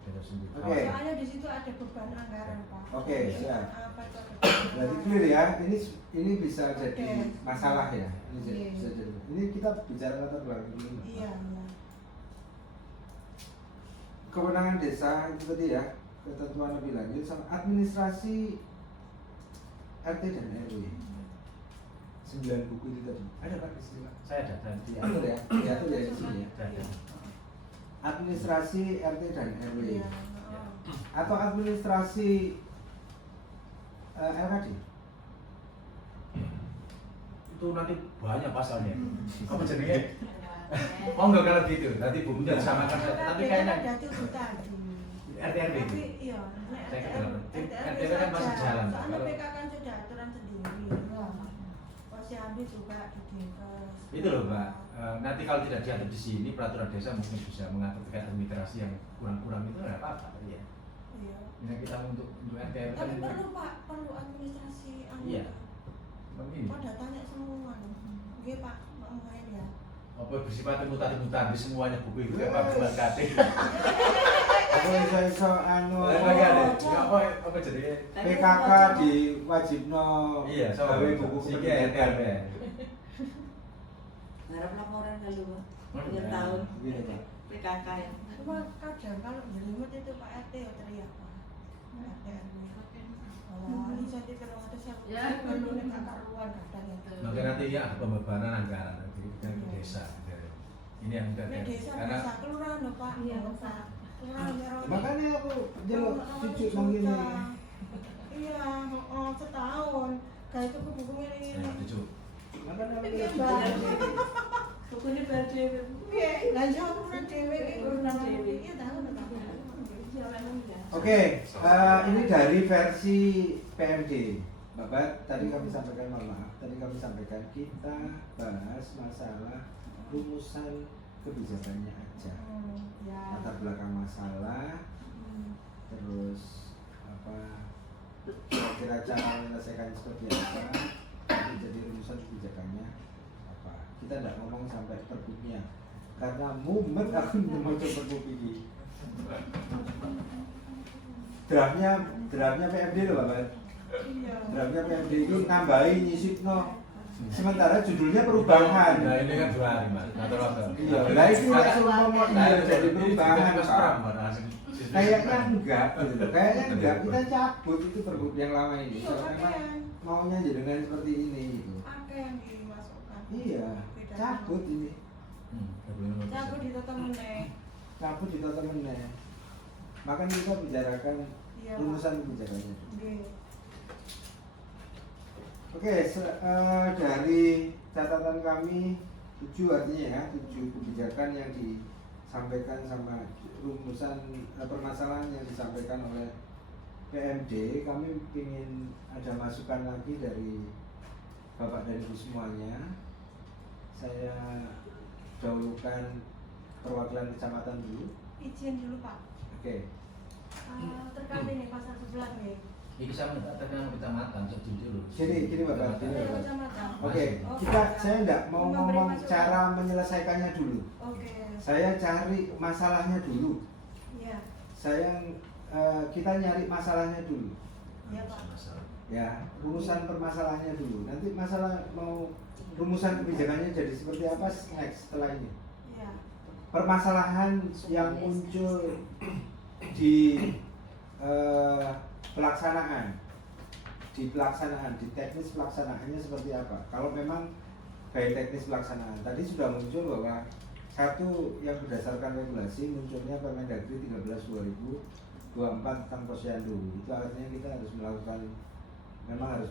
desa sendiri. Oke. Soalnya di situ ada beban anggaran Pak. Oke, siap. Apa itu ada Berarti clear ya, ini bisa jadi masalah ya. Ini Iya. bisa jadi. Ini kita bicara latar belakang dulu. Iya, iya. Kewenangan desa itu tadi ya, ketentuan lebih lanjut sama administrasi RT dan RW. 9 buku itu tadi. Ada Pak di sini Pak? Saya ada tadi. Diatur ya, diatur ya di sini ya. Ada. Administrasi RT dan RW Iya. atau administrasi LKD. Itu nanti banyak pasalnya. Apa jenenge? Oh enggak kalau gitu, nanti Bu Bunda samakan saja. Tapi kayaknya ada itu tadi. RT/RW itu. Tapi iya, Saya kenal. RT/RW RT kan masih saja. jalan, Pak. Soalnya Kalau- PK kan sudah aturan sendiri. Posyandu juga di Dinkes. Itu loh Mbak, nanti kalau tidak diatur di sini peraturan desa mungkin bisa mengatur terkait administrasi yang kurang-kurang itu nggak apa-apa ya. Iya. Ini kita untuk RT RW Tapi kan perlu Pak, perlu administrasi Iya. Begini. Pada tanya semua. Iya Pak, Pak Muhammad ya. Apa bersifat mutan di semuanya buku itu apa berkati. Aku iso anu Lagi ada. Ya apa jadi PKK diwajibno iya gawe buku RT kependudukan. RW. Harap laporan kali Pak. Hmm, Akhir ya. tahun Iya, Pak. PKK ya. Cuma kadang kalau jelimet itu Pak RT ya teriak Pak. RT RW. Oh, inisiatif kalau ada siapa? Ya. Perlu nih kakak ruang kadang ya. Maka nanti ya ada pembebanan anggaran nanti ke desa. Ini yang sudah Nek desa karena bisa kelurahan loh Pak. Iya, Pak. Pak. Kelurahan Merauke. Makanya aku jelek cucu nang gini. Iya, oh setahun. Kayak itu buku ini. ya lucu. Makanya aku Iya, jelek Mbak. cucu. Buku ini berarti Iya, lah yo urusan dhewe iki Urusan dhewe. Iya, tahu tahu. ya memang ya. Oke, ini dari versi PMD. Bapak, tadi kami sampaikan, mohon maaf, tadi kami sampaikan kita bahas masalah rumusan kebijakannya aja, Ya. latar belakang masalah, terus apa kira-kira cara menyelesaikannya seperti apa, nanti jadi rumusan kebijakannya apa. Kita tidak ngomong sampai perbuknya, karena mumet aku mau coba perbuk ini. Draftnya PMD loh Bapak. Iya. Draftnya PMD itu nambahin nyisipno. Sementara judulnya perubahan. Nah ini kan 2 hari mas. Iya, lah itu nggak semua iya jadi perubahan. Kayaknya enggak, gitu. Kayaknya enggak. Kita cabut itu perbuk yang lama ini. Iya, Kalau memang pakaian. maunya jenengan seperti ini gitu. Ada yang dimasukkan. Iya, Beda cabut sama. ini. Cabut ditata meneh. Cabut di total meneh. Makanya kita bicarakan Iya. rumusan kebijakannya. Nggih. Oke, dari catatan kami 7 artinya ya, 7 kebijakan yang disampaikan sama rumusan permasalahan yang disampaikan oleh PMD. Kami ingin ada masukan lagi dari Bapak dan Ibu semuanya. Saya dahulukan perwakilan kecamatan dulu. Izin dulu Pak. Oke. Terkait ini pasal 11 nih. Ini saya minta terkenal kecamatan dulu. Gini Bapak, gini Saya Bapak. kecamatan. Oke, saya enggak mau Memberi ngomong masukan. cara menyelesaikannya dulu. Oke. Saya cari masalahnya dulu. Iya. Kita nyari masalahnya dulu. Iya Pak. Ya, rumusan permasalahannya dulu. Nanti masalah mau rumusan kebijakannya jadi seperti apa next setelah ini. Iya. Permasalahan yang muncul di pelaksanaan, di teknis pelaksanaannya seperti apa. Kalau memang baik teknis pelaksanaan, tadi sudah muncul bahwa satu yang berdasarkan regulasi munculnya Permendagri 13/2024 tentang posyandu. Itu artinya kita harus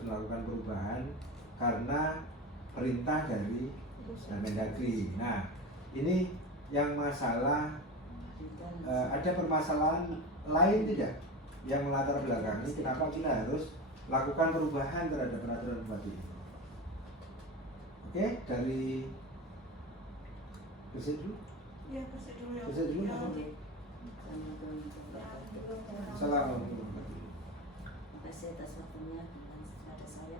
melakukan perubahan karena perintah dari Permendagri. Nah, ini yang masalah ada permasalahan lain tidak yang melatar belakangi kenapa kita harus lakukan perubahan terhadap peraturan bupati. Oke, dari Bersih dulu. Iya, bersih dulu ya. Bersih dulu, Ya. Mas. Ya, dulu. Assalamualaikum warahmatullahi Terima kasih atas waktunya dengan kepada saya.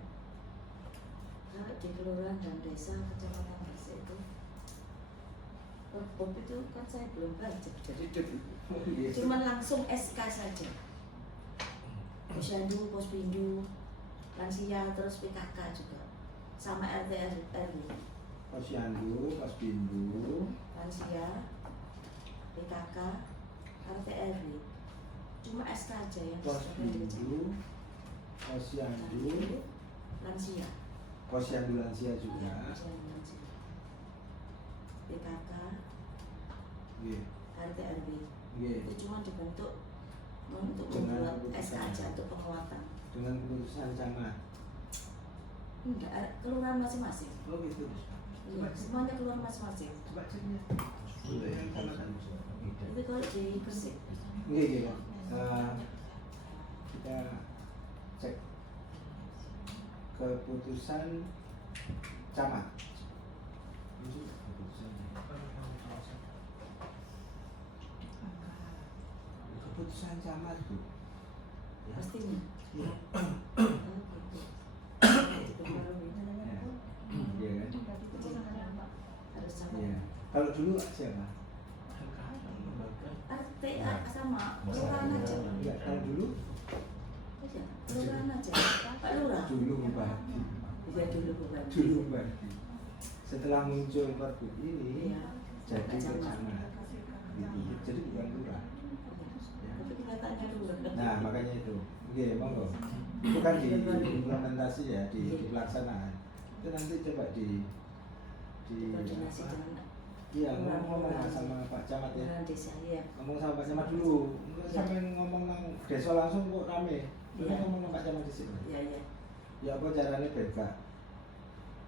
Kalau di kelurahan dan desa kecamatan Gresik itu, Bob itu kan saya belum baca, jadi wabarakatuh. cuma langsung SK saja. Posyandu, Pospindu, lansia, terus PKK juga, sama RT RW, Posyandu, Pospindu, lansia, PKK, RT RW, cuma SK aja yang Pospindu, Posyandu, lansia. Posyandu lansia juga. PKK, Iya. RT RW Iya. itu cuma dibentuk untuk Dengan membuat keputusan. SK aja untuk penguatan. Dengan keputusan camat. Enggak, kelurahan masing-masing. Oh gitu. Iya, semuanya keluar masing-masing. Coba ceknya. Untuk yang camat. Itu kalau di Gresik. Iya gitu. Kita cek keputusan camat. Keputusan Keputusan camat Bu. Ya. Pastinya. Iya. Oh, gitu. Dipengaruhi. Iya kan? Harus sama. Iya. Kalau dulu siapa? RT sama kelurahan aja. Enggak, kalau dulu Aja, kelurahan aja. Pak Lurah. dulu Bupati. Iya dulu bukan. Dulu Bupati. Setelah muncul Pergub ini Iya. jadi Camat. camat. Gitu. Jadi bukan lurah. Tapi kenyataannya lurah. Nah, makanya itu. Oke, monggo. Itu kan di implementasi ya, di pelaksanaan. Itu nanti coba di Koordinasi dengan iya, ngomong sama Pak Camat ya. kelurahan desa ya. Ngomong sama Pak Camat dulu. Sampai ngomong nang desa langsung kok rame. Terus Iya. ngomong sama Pak Camat di sini. Iya iya. Ya apa caranya beda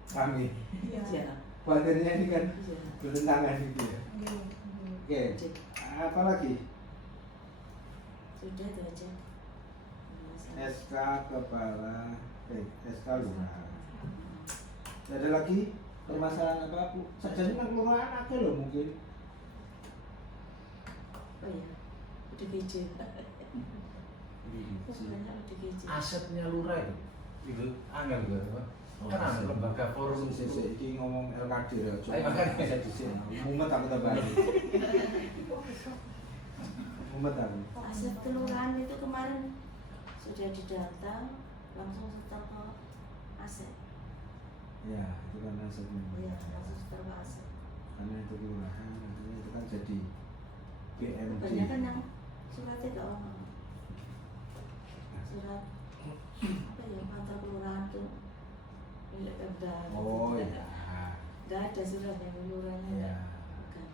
kami. Iya. Khawatirnya ini kan Iya. bertentangan gitu ya. Oke, apa lagi? Sudah itu aja. Masalah. SK Kepala SK Lurah. Ada lagi permasalahan apa Bu? Sajane nang kelurahan akeh lho mungkin. Oh ya, UDGJ. Banyak UDGJ. Asetnya lurah itu angel gitu. Kan ada lembaga forum Sesuk iki ngomong LKD ya, Ayo, cuma makan. bisa disini. Mumet aku tambah. Mumet aku. Aset kelurahan itu kemarin sudah didata langsung setor ke aset. Ya, itu kan asetnya. Iya, langsung setor ke aset. Karena itu kelurahan, artinya itu kan jadi BMD. Kebanyakan yang suratnya ke orang. Surat apa ya kantor kelurahan tuh milik Pemda. Oh ya. Nggak ada suratnya kelurahannya. Iya. Bukan.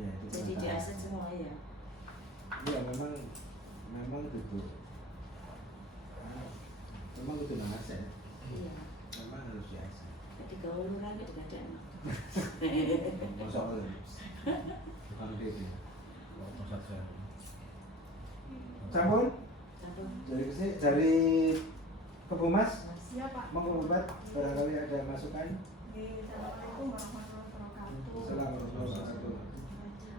Iya, itu Jadi kan di tahu. aset semua ya. Iya, memang gitu. Memang itu nama aset. Iya. Memang harus di aset. Jadi kalau lurah itu nggak ada. Masuk Allah. Bukan itu. Campur Tapi dari Kebumas, Siap Pak. mau obat barangkali ada masukan. Assalamualaikum warahmatullahi wabarakatuh. Assalamualaikum warahmatullahi wabarakatuh.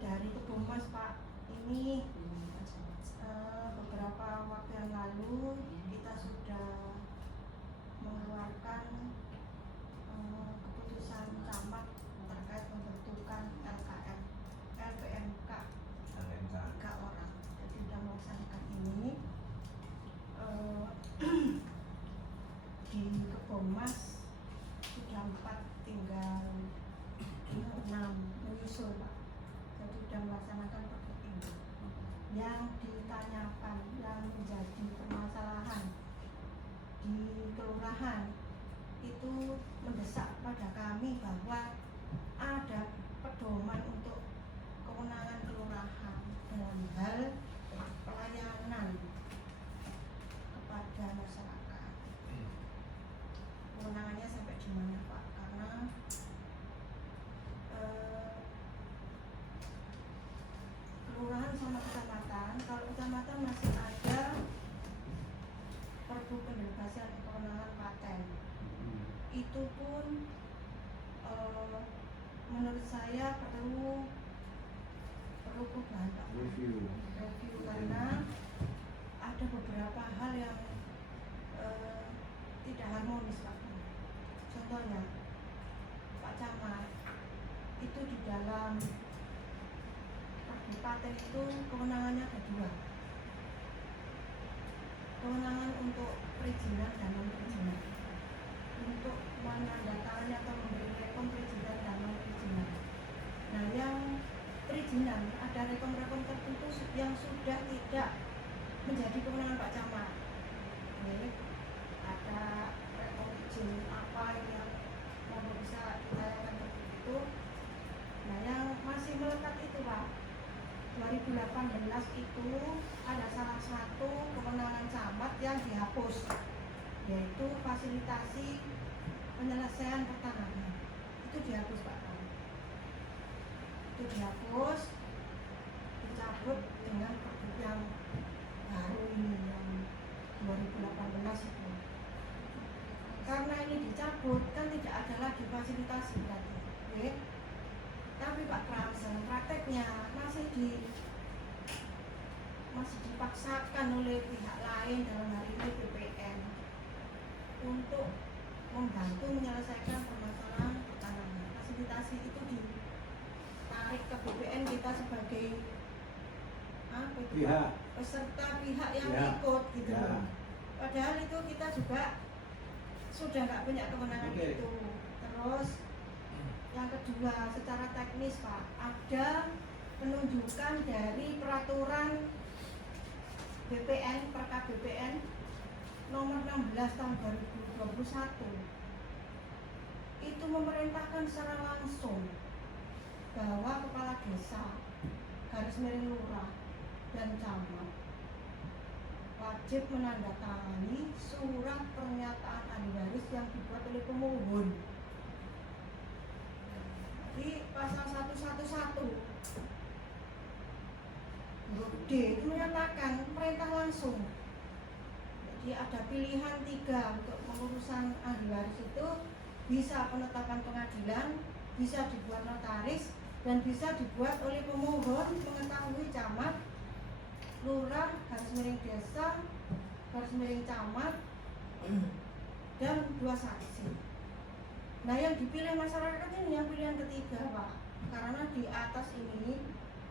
Dari Kebumas Pak, ini beberapa waktu yang lalu kita sudah mengeluarkan keputusan camat terkait pembentukan LKM, LPMK 3 orang. Jadi sudah melaksanakan ini di Kebumas sudah 4, tinggal 6 menyusul Pak. Jadi sudah melaksanakan pergub ini. Yang ditanyakan, yang menjadi permasalahan di kelurahan itu mendesak pada kami bahwa ada pedoman untuk kewenangan kelurahan dalam hal pelayanan kepada masyarakat. Kewenangannya sampai di mana Pak? Karena kelurahan sama kecamatan, kalau kecamatan masih ada perbu pembebasan kewenangan paten. Itu pun menurut saya perlu perubahan Pak. Review. Review karena ada beberapa hal yang tidak harmonis Pak. Contohnya Pak Camat itu di dalam kabupaten itu kewenangannya ada 2. Kewenangan untuk perizinan dan non perizinan, untuk menandatangani atau memberi rekom perizinan dan non perizinan. Nah, yang perizinan ada rekom-rekom tertentu yang sudah tidak menjadi kewenangan Pak Camat. Oke, ada rekom izin apa yang mau bisa ditanyakan seperti itu. Nah, yang masih melekat itu Pak, 2018 itu ada salah satu kewenangan camat yang dihapus, yaitu fasilitasi penyelesaian pertanahan. Itu dihapus Pak. Itu dihapus, dicabut dengan pergub yang baru ini yang 2018 itu. Karena ini dicabut kan tidak ada lagi fasilitasi berarti. Oke. Tapi Pak Kramsen, prakteknya masih dipaksakan oleh pihak lain, dalam hal ini BPN, untuk membantu menyelesaikan permasalahan pertanahan. Fasilitasi itu ditarik ke BPN kita sebagai apa itu, Pihak. peserta pihak yang Pihak. ikut gitu. Ya. Padahal itu kita juga sudah nggak punya kewenangan Oke. itu. Terus yang kedua, secara teknis Pak, ada penunjukan dari peraturan BPN, Perka BPN nomor 16 tahun 2021. Itu memerintahkan secara langsung bahwa kepala desa, garis miring lurah dan camat wajib menandatangani surat pernyataan ahli waris yang dibuat oleh pemohon. Di pasal 111 huruf D itu menyatakan perintah langsung. Jadi ada pilihan 3 untuk pengurusan ahli waris itu, bisa penetapan pengadilan, bisa dibuat notaris, dan bisa dibuat oleh pemohon mengetahui camat, lurah, garis miring desa, garis miring camat, dan 2 saksi. Nah yang dipilih masyarakat ini yang pilihan ketiga Pak, karena di atas ini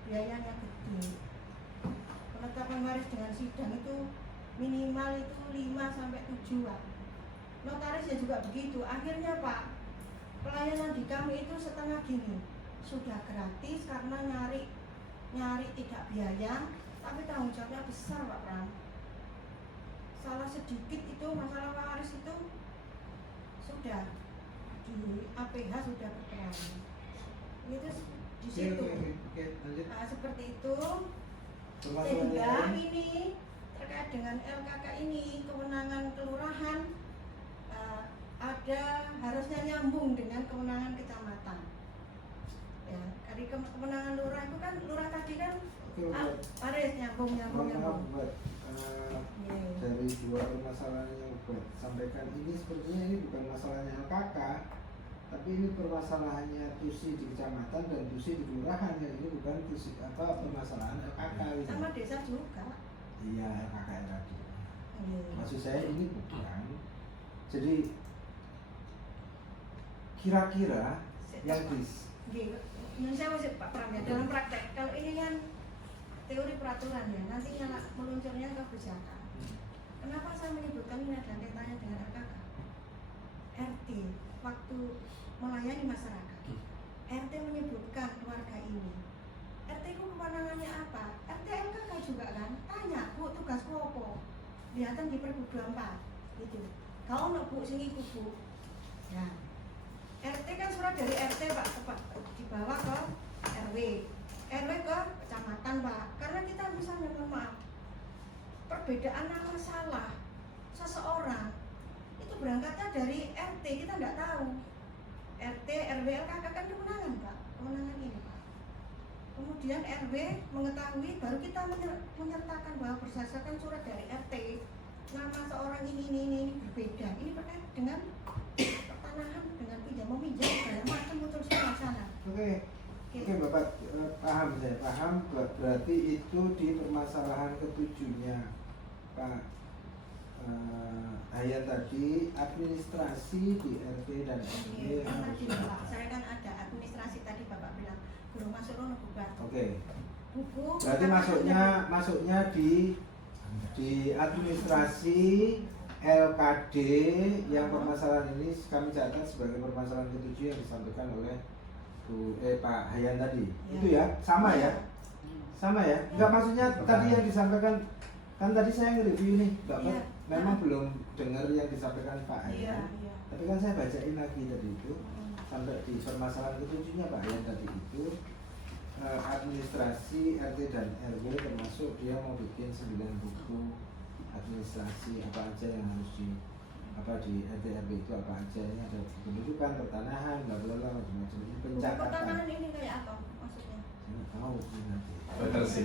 biayanya gede. Penetapan waris dengan sidang itu minimal itu 5-7 Pak. Notarisnya juga begitu. Akhirnya Pak, pelayanan di kami itu setengah gini, sudah gratis karena nyari tidak biaya, tapi tanggung jawabnya besar Pak Pram. Salah sedikit itu masalah waris itu sudah di APH sudah berperan. Itu di situ. Oke, lanjut. Nah, seperti itu. Permasalahan Sehingga lain. ini terkait dengan LKK ini, kewenangan kelurahan ada harusnya nyambung dengan kewenangan kecamatan. Ya, dari kewenangan lurah itu kan, lurah tadi kan Oke, Mbak. harus nyambung. Mohon maaf buat Iya. dari 2 permasalahan yang buat sampaikan ini, sepertinya ini bukan masalahnya LKK, tapi ini permasalahannya TUSI di kecamatan dan TUSI di kelurahan. Yang ini bukan TUSI permasalahan LKK ini. Sama desa juga. Iya, LKK tadi. Iya. Maksud saya ini bukan. Jadi kira-kira yang Saya masih Pak Pram ya, dalam praktek kalau ini kan teori peraturan ya, nantinya meluncurnya kebijakan. Kenapa saya menyebutkan ini ada kaitannya dengan LKK? RT waktu melayani masyarakat, RT menyebutkan keluarga ini. RT itu kewenangannya apa? RT LKK juga kan? Tanya, Bu, tugasku apa? Kelihatan di Pergub 24 gitu. Kau nak Bu sing iku Bu. Ya. RT kan surat dari RT Pak dibawa ke RW ke kecamatan Pak, karena kita misalnya mohon maaf, perbedaan nama salah seseorang itu berangkatnya dari RT, kita nggak tahu. RT, RW, LKK kan kewenangan Pak, kewenangan ini Pak. Kemudian RW mengetahui, baru kita menyertakan bahwa berdasarkan surat dari RT nama seorang ini berbeda. Ini terkait dengan pertanahan, dengan meminjam segala macam muncul semua sana. Oke, Bapak paham, saya paham. Berarti itu di permasalahan ketujuhnya Pak Hayat tadi, administrasi di RT dan RW Ini kan harus. tadi Pak, saya kan ada administrasi tadi Bapak bilang belum masuk rono bukan. Oke. Buku. Berarti masuknya di administrasi LKD yang permasalahan ini kami catat sebagai permasalahan ketujuh yang disampaikan oleh Pak Hayan tadi. Ya. Itu ya, sama ya? Sama ya? Enggak, maksudnya tadi yang disampaikan, kan tadi saya nge-review nih, Bapak Iya. memang belum dengar yang disampaikan Pak Iya, Hayan. iya. Tapi kan saya bacain lagi tadi itu, sampai di permasalahan ketujuhnya Pak Hayan tadi itu, administrasi RT dan RW, termasuk dia mau bikin 9 buku administrasi apa aja yang harus di RT RW itu apa aja. Ini ada kependudukan, pertanahan, bla bla bla, macam-macam. Ini Buku pencatatan. pertanahan ini kayak apa maksudnya? Saya nggak tahu sih nanti. Betul sih.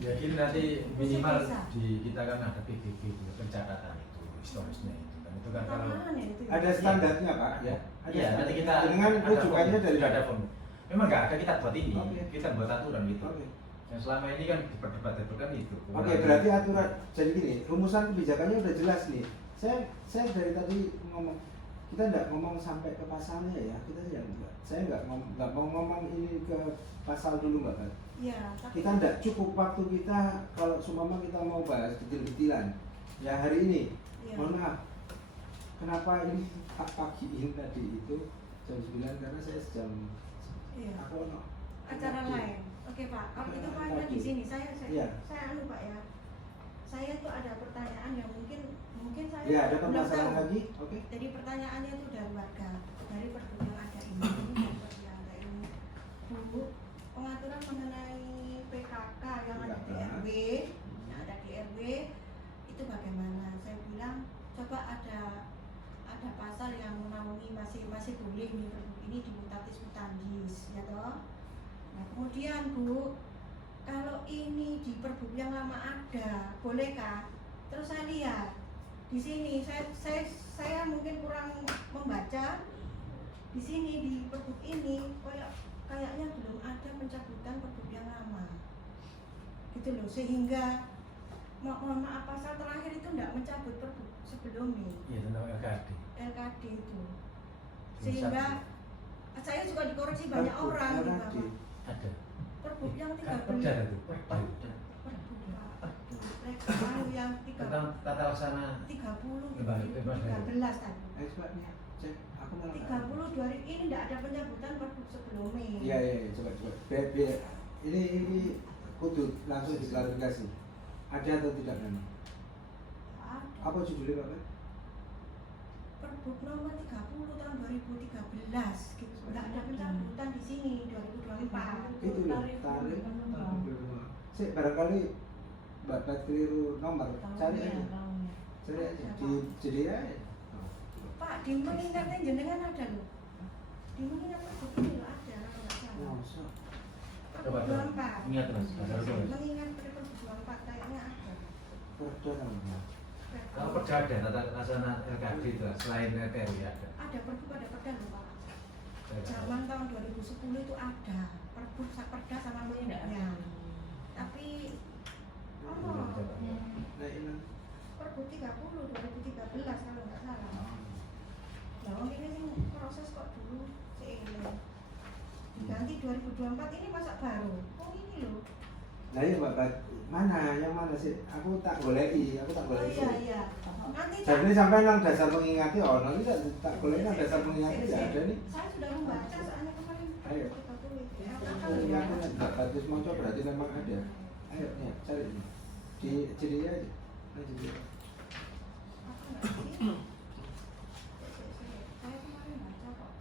Ya ini nanti minimal Bisa. di kita kan ada PBB itu, pencatatan itu, historisnya itu kan. Itu kan kalau Pertanahan ya itu. Ada standarnya Pak ya? Ada iya, nanti kita dengan rujukannya dari sudah ada form. Memang nggak ada kita buat ini, Oke. kita buat aturan gitu. Oke. Yang selama ini kan diperdebatkan itu. Oke, berarti aturan jadi gini, rumusan kebijakannya udah jelas nih. Saya dari tadi ngomong, kita nggak ngomong sampai ke pasalnya ya, kita ya enggak. Saya nggak mau ngomong ini ke pasal dulu Mbak Bat. Iya, tapi Kita nggak cukup waktu kita kalau seumpama kita mau bahas detail-detailan. Ya hari ini, iya. mohon maaf, kenapa ini pagiin tadi itu jam 9 karena saya jam Iya. aku ono Acara lagi. lain. Oke Pak, kalau itu Acara poinnya lagi. di sini. Saya Iya. anu Pak ya. Saya tuh ada pertanyaan yang mungkin saya Ya ada belum permasalahan tahu. lagi, oke? Jadi pertanyaannya itu dari warga, dari pergub yang ada ini, dari pergub yang ada ini. Bu, pengaturan mengenai PKK yang ada di PKK. RW, yang ada di RW itu bagaimana? Saya bilang coba ada pasal yang menaungi masih boleh nih pergub ini dimutatis mutandis, ya toh. Nah kemudian Bu, kalau ini di pergub yang lama ada, bolehkah? Terus saya lihat di sini saya mungkin kurang membaca di sini di pergub ini kayaknya belum ada pencabutan pergub yang lama gitu loh, sehingga mohon maaf pasal terakhir itu tidak mencabut pergub sebelumnya Iya tentang LKD. LKD itu, sehingga saya juga dikoreksi banyak Pergub orang di LKD. bawah Ada. pergub yang Perda 30 itu. Perda. pergub yang 30 Tentang tata laksana. 30 Bebas, bebas, 13 tadi. Expertnya cek, aku malah 30 2000 ini tidak ada pencabutan pergub sebelumnya. Iya, coba. Biar ini kudu langsung diklarifikasi. Ada atau tidak memang? Ada. Apa judulnya Pak? Pergub nomor 30 tahun 2013 gitu. Tidak ada pencabutan di sini 2024. Itu loh, tarik. Sik barangkali Mbak Bat keliru nomor, cari aja. Cari aja. Jadi aja. Pak, di mengingatnya jenengan ada loh. Di mengingat pergub ini loh ada kalau nggak salah. Masa? Coba Pergub coba. 24. Ingat mas. Ada terus. Mengingat pergub 24 kayaknya ada. Perda namanya. Kalau perda ada tata laksana LKD itu selain RW ada. Ada pergub, ada perda loh Pak. Zaman tahun 2010 itu ada pergub perda sama mengingatnya. Tapi Coba. Nah, ini. pergub 30 2013 kalau nggak salah. Nah, ini sih proses kok dulu ini. Diganti 2024 ini masa baru. Oh ini loh. Nah iya Mbak Bat, yang mana sih? Aku tak goleki. Oh iya. Nanti Jadi sampai nang dasar mengingati, nanti tak goleki nang dasar mengingati tidak ada nih. saya sudah membaca soalnya kemarin. Ayo. 30 ya. Yang Mbak Batis mau coba berarti memang ada. Ayo nih, cari ini. Di jadi aja. Nah, jadi. Apa nggak sih? Saya kemarin baca kok.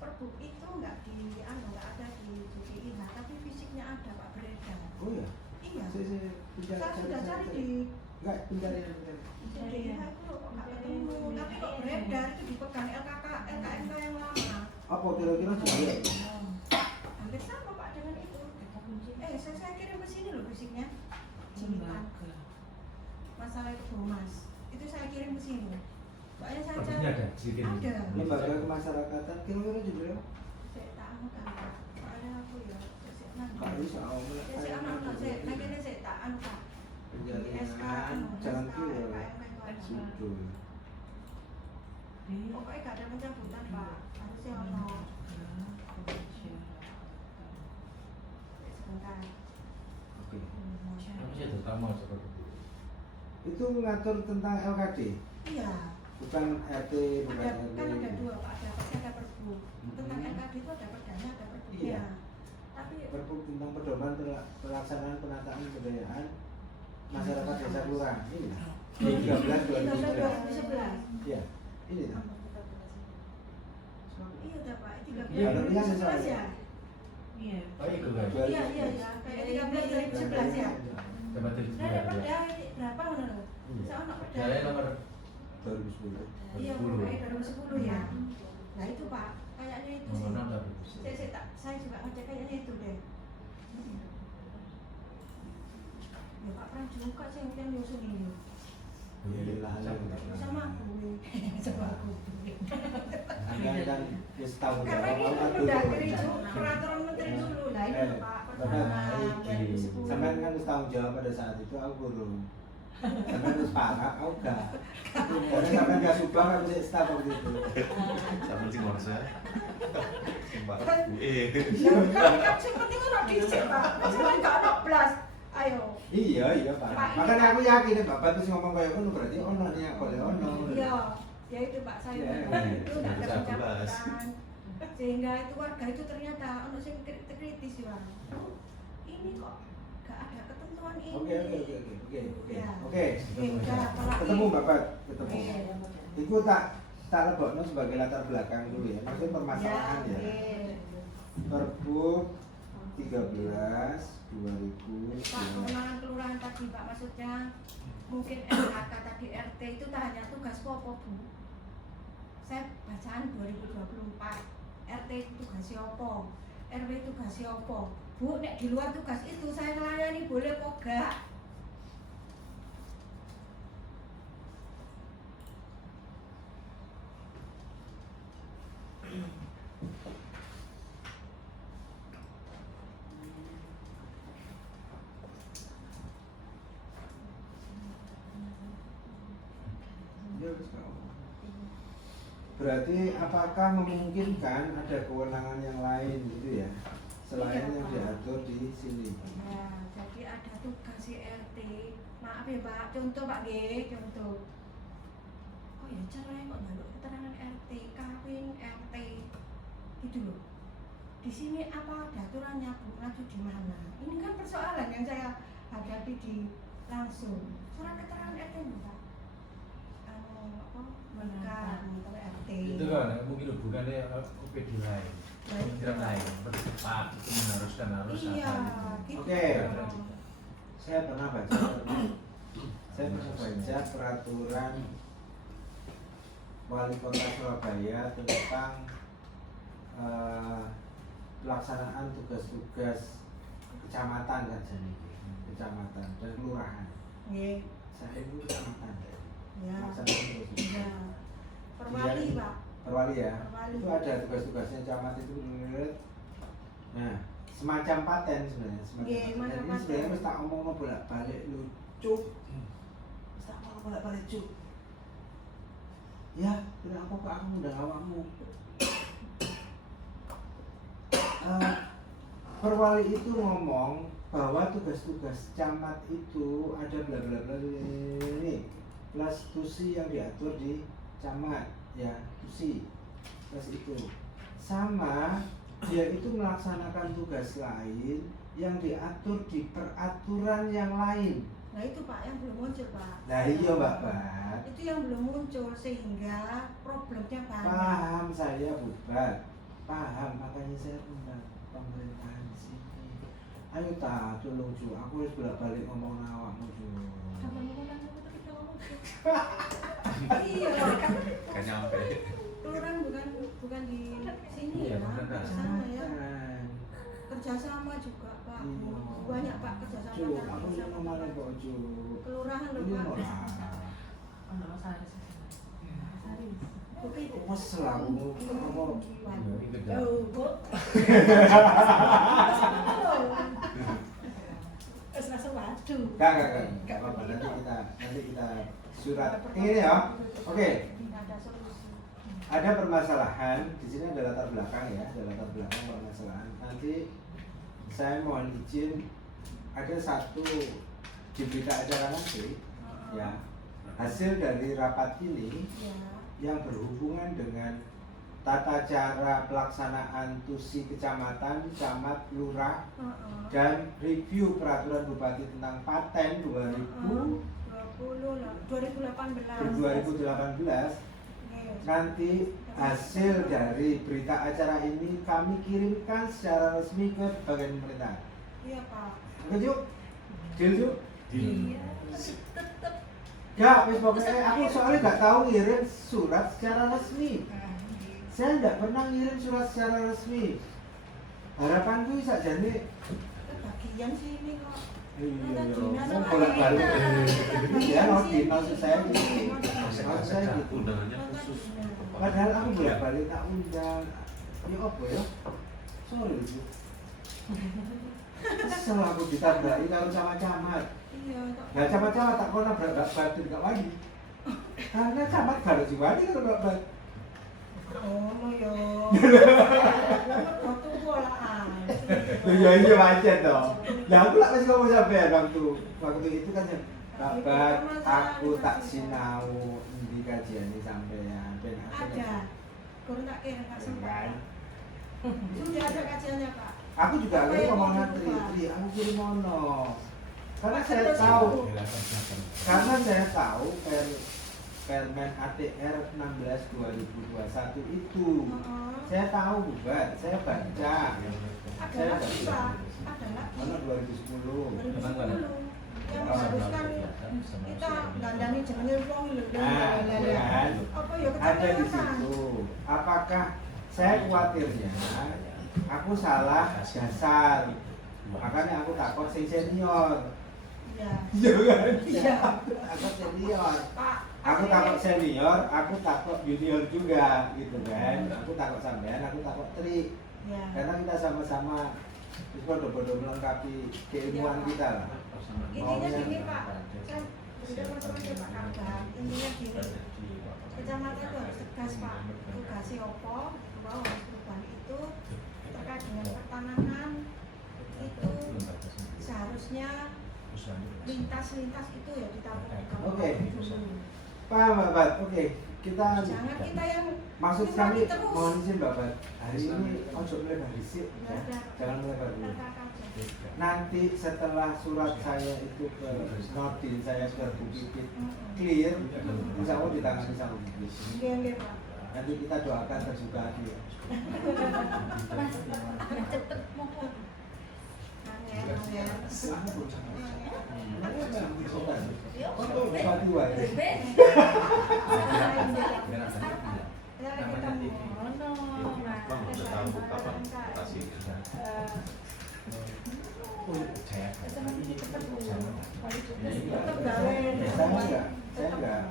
Pergub itu nggak ada di JDIH, tapi fisiknya ada Pak beredar. Oh ya. Iya. Saya Saya sudah cari di Enggak, pencarian. JDIH itu loh, kok nggak ketemu, tapi kok beredar itu dipegang LKMK yang lama. Apa kira-kira juga? Hampir sama Pak dengan itu. Saya kirim ke sini loh fisiknya. Masalah itu Bomas. Itu saya kirim ke sini. Soalnya saya Pergubnya ada di sini. Ada. Lembaga kemasyarakatan kira-kira juga. Saya tak anu kan. Soalnya aku ya saya Nggak bisa omel. saya anu saya lagi saya tak anu Pak. Penjaringan jangan kira. Sudul. Pokoknya gak ada pencabutan Pak. Harusnya ono. Sebentar. Oke. Apa sih itu kamu seperti itu? Itu ngatur tentang LKD, Iya. bukan RT, bukan Ada RW. kan ada dua Pak, ada pergub. Tentang LKD itu ada perdana, ada pergubnya. Iya. Tapi Pergub tentang pedoman pelaksanaan penataan kebudayaan masyarakat desa kelurahan. Ini. 13 2011. 2011. Iya. Ini tuh. Iya udah Pak, 13 Iya, tapi yang 2011 ya. Oh itu kan? Iya kayak 13 2011 ya. Coba tulis Nah, ada perda berapa menurut? Saya ono perda. Saya nomor 2010. Iya, pokoknya 2010 ya. Nah itu Pak, kayaknya itu sih. nomor 6 Saya juga ngecek kayaknya itu deh. Ya Pak Pram juga sih yang nyusun ini. Sama aku. Sama aku. Anda kan wis tahu Karena jawab ini apa kan dulu. udah dari peraturan menteri dulu lah ini loh, Pak. Bapak, sampean kan wis tanggung jawab pada saat itu, aku belum. Sampean wis parah, aku gak. Karena sampean gak suka, aku sih staf waktu itu. Sama sih merasa. Sumpah. Kan seperti itu dicek Pak. Masalah gak ada plus. Ayo. Iya Pak. Makanya aku yakin Bapak terus ngomong kayak ngono berarti ono nih aku ono. Iya. Ya itu Pak saya itu udah ada pencabutan. Sehingga itu warga itu ternyata ono sing kritis ya. Ini kok gak ada ketentuan ini. Oke. Ya. Oke. Sehingga apalagi Ketemu Bapak, ketemu. Oke. Itu tak lebokno sebagai latar belakang dulu ya. Maksudnya permasalahan ya. Perpu 13 2000. Pak, kewenangan kelurahan tadi Pak, maksudnya mungkin RHK tadi RT itu tak hanya tugas popo Bu. Saya bacaan 2024 RT itu tugasnya apa, RW tugasnya apa. Bu, nek di luar tugas itu saya melayani boleh kok gak? Berarti apakah memungkinkan ada kewenangan yang lain gitu ya selain Iya, yang Pak. diatur di sini? Ya, jadi ada tugas si RT. Maaf ya Pak, contoh Pak G, contoh. Oh ya cerai kok njaluk keterangan RT, kawin RT, gitu loh. Di sini apa ada aturannya Bu, ngacu di mana? Ini kan persoalan yang saya hadapi di langsung. Surat keterangan RT nih Pak. Apa? Menikah atau RT. Itu kan mungkin hubungannya OPD lain, kementerian lain, bercepat itu mengharuskan harus Iya, apa gitu. Oke. Saya pernah baca peraturan Wali Kota Surabaya tentang pelaksanaan tugas-tugas kecamatan kan jadi kecamatan dan kelurahan. Nggih. Saya itu kecamatan. Ya. Pelaksanaan tugas. Ya. Perwali Iya. Pak. Perwali ya. Perwali. Itu ada tugas-tugasnya camat itu. Nah, semacam paten sebenarnya. Nggih, Paten. macam Ini paten. sebenarnya mesti tak omong bolak-balik lucu. Mesti tak omong bolak-balik lucu. Ya, kenapa kok aku udah awakmu? Perwali itu ngomong bahwa tugas-tugas camat itu ada bla bla bla ini plus tusi yang diatur di camat ya tusi plus itu sama dia itu melaksanakan tugas lain yang diatur di peraturan yang lain. Nah itu Pak yang belum muncul Pak. Nah iya Mbak Bat. Itu yang belum muncul sehingga problemnya banyak. Paham saya Bubat, paham makanya saya undang pemerintahan di sini. Ayo ta tolong Ju, aku harus bolak-balik ngomong awakmu Ju. Sama ngomong kita ngomong. Iya. Gak nyampe. Kelurahan bukan di sini Iya, ya. bukan, Kak. Di sana ya. Kan. Kerjasama juga Pak. Iya. Banyak Pak kerjasama Ju, antar aku desa. yang mana kok Ju? Kelurahan loh Ini Pak. ora. Bukit. Wes lah aku ngomong. itu dah. Oh, Bu. Terus langsung maju. Gak apa-apa nanti kita surat ini ya. Oke. Ada solusi. Ada permasalahan di sini, ada latar belakang ya, ada latar belakang permasalahan. Nanti saya mohon izin ada satu di berita acara nanti ya hasil dari rapat ini Ya. yang berhubungan dengan tata cara pelaksanaan tusi kecamatan, camat, lurah, dan review peraturan bupati tentang paten 2018. Nanti hasil dari berita acara ini kami kirimkan secara resmi ke bagian pemerintah. Iya Pak. Oke Juk? Deal Juk? Iya. Tetap. Gak, wis pokoknya aku soalnya gak tahu ngirim surat secara resmi. Saya tidak pernah ngirim surat secara resmi. Harapanku bisa jadi Kebagian sini kok. Iya, dinas kan sama bolak-balik. kita. Iya, Nodin maksud saya gitu. Nodin. Maksud saya gitu. Undangannya khusus. Padahal aku bolak-balik tak undang. Ya apa ya? Sorry itu. Kesel aku ditambahi kalau camat-camat. Iya, kok. Nah camat-camat tak pernah berak batin gak wani. Karena camat baru jiwani kalau berak batin. Oh, yo. Waktu bola Ya iya wajar dong. Ya aku lah masih ngomong sampean waktu itu kan ya. Babat, aku tak sinau di kajian ini sampean. ada. Kurang tak kira tak sempat. Sudah ada kajiannya, Pak. Aku juga Apa akhirnya yang ngomong mau ngantri, diubah? Tri, aku kirim mono. Karena Pak, saya terus tahu, ibu. Permen ATR 16 2021 itu. Heeh. Saya tahu bukan, saya baca. Ada lagi, Pak. Ada lagi. Mana 2010. 2010. Yang Oh, mengharuskan kita dandani jenenge wong lho. Nah, kan? Apa ya Ada di kecamatan? situ. Apakah saya khawatirnya aku salah dasar? Makanya aku takut sing senior. Iya. Iya kan? Iya. Aku senior. Pak, Aku takut senior, aku takut junior juga gitu kan. Aku takut sampean, aku takut Tri. Ya. Karena kita sama-sama bodoh-bodoh melengkapi keilmuan kita lah. Intinya gini, Pak. Saya sudah bertemu dengan Pak Kabak. Intinya gini. Kecamatan itu harus tegas, Pak. Tugasnya opo, bahwa harus perubahan itu terkait dengan pertanahan itu seharusnya lintas-lintas itu ya ditabung. Oke. Paham Mbak Bat? Oke. Kita Jangan kita yang maksud kita kami terus. mohon izin Mbak Bat. Hari ini ojo melebar disik ya. Jangan melebar dulu. Nanti setelah surat saya itu ke Nordin, saya ke Bu Pipit clear, insya Allah ditangani sama Bu Pipit. Iya, Pak. Nanti kita doakan terbuka hati. Cepet mohon. Angel. Bupati wae. Saya enggak.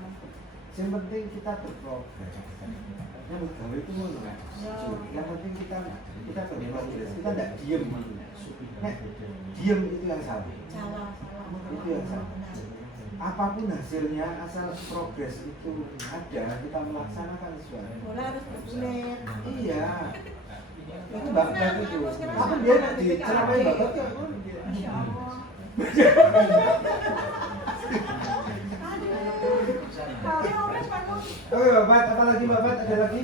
Yang penting kita berprogres. Yang gawe itu ngono kan. Yang penting kita berprogres. Kita enggak diem. Nek diem itu yang salah. Itu yang salah. Apapun hasilnya asal progres itu ada, kita melaksanakan sesuatu. Bola harus bergulir. Iya. Itu bakat itu. Apa dia nak diceramain bakat ya? Masya Allah. Oke Bapak, apa lagi Bapak? Ada lagi?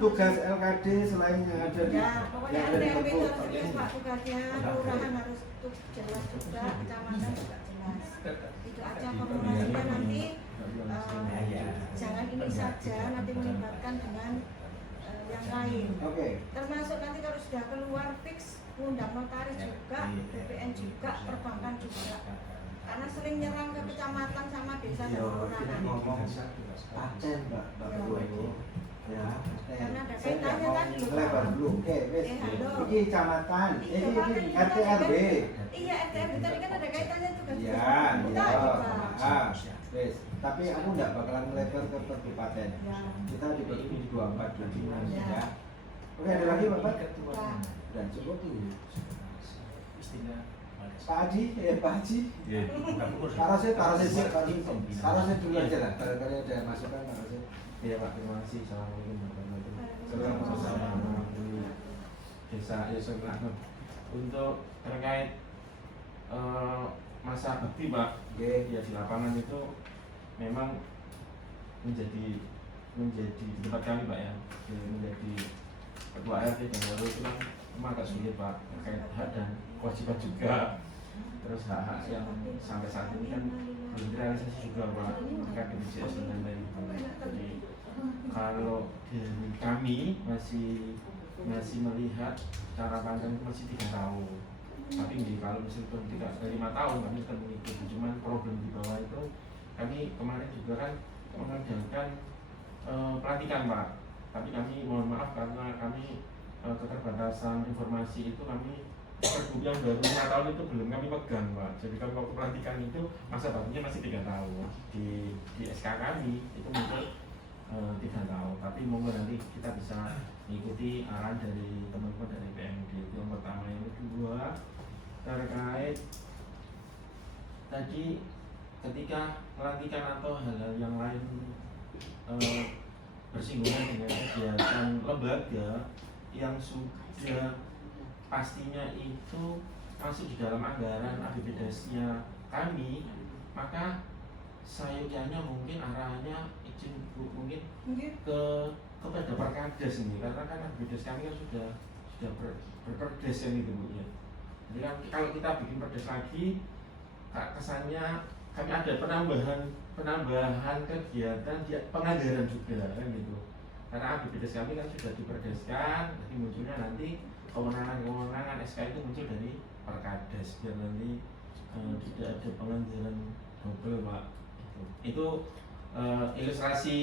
Tugas LKD selain yang ada di Ya, pokoknya yang ada di RT Perpu. itu harus jelas, Pak, tugasnya, kelurahan harus jelas juga, kecamatan juga jelas. Itu aja koordinasinya nanti jangan ini saja, nanti melibatkan dengan yang lain. Oke. Termasuk nanti kalau sudah keluar fix undang notaris juga, BPN juga, perbankan juga. Karena sering nyerang ke kecamatan sama desa dan Iya, kita kelurahan. ngomong paten Mbak Bu. Ya, Karena ada saya nggak kaitannya mau tadi loh, melebar Pak. dulu. Oke, wes. Halo. Ini kecamatan, Iya, ini Pak, kan RT kita RW. Iya, RT RW tadi kan ada kaitannya juga. Iya, Kita iya. juga. Wes. Tapi aku nggak bakalan melebar ke kabupaten. Ya. Kita di 2024 25 Ya. ya. Oke, ada lagi Bapak? Pak. Dan cukup tuh. Istilah Pak Haji, Pak Haji. Iya. Taruh dulu aja lah. Barangkali ada masukan Pak Haji. Iya Pak, terima kasih. Assalamualaikum warahmatullahi wabarakatuh. Assalamualaikum. Desa Yusuf Rahmat. Untuk terkait masa bakti Pak, Oke. ya di lapangan itu memang menjadi di tempat kami Pak ya, menjadi ketua RT dan RW itu kan memang agak sulit Pak, terkait hak dan kewajiban juga. Terus hak-hak yang sampai saat ini kan belum terrealisasi juga Pak, terkait BPJS dan lain-lain. Jadi kalau dari kami masih melihat cara pandang itu masih 3 tahun. Tapi kalau meskipun tidak dari 5 tahun kami akan mengikuti. Cuman problem di bawah itu kami kemarin juga kan mengadakan pelatihan Pak. Tapi kami mohon maaf karena kami keterbatasan informasi itu kami pergub yang baru 5 tahun itu belum kami pegang Pak. Jadi kami waktu pelantikan itu masa baktinya masih 3 tahun. Di SK kami itu mungkin 3 tahun. Tapi monggo nanti kita bisa mengikuti arahan dari teman-teman dari PMD. Itu yang pertama. Yang kedua terkait tadi ketika pelantikan atau hal-hal yang lain bersinggungan dengan kegiatan lembaga yang sudah pastinya itu masuk di dalam anggaran APBDes-nya kami, maka sayangnya mungkin arahannya izin Bu, mungkin kepada Perkades ini, karena kan APBDes kami kan sudah berperdes yang itu Bu ya. Jadi kan kalau kita bikin perdes lagi, kesannya kami ada penambahan kegiatan di penganggaran juga kan gitu. Karena APBDes kami kan sudah diperdeskan, jadi munculnya nanti kewenangan SK itu muncul dari Perkades biar nanti tidak ada penganggaran double Pak. Itu ilustrasi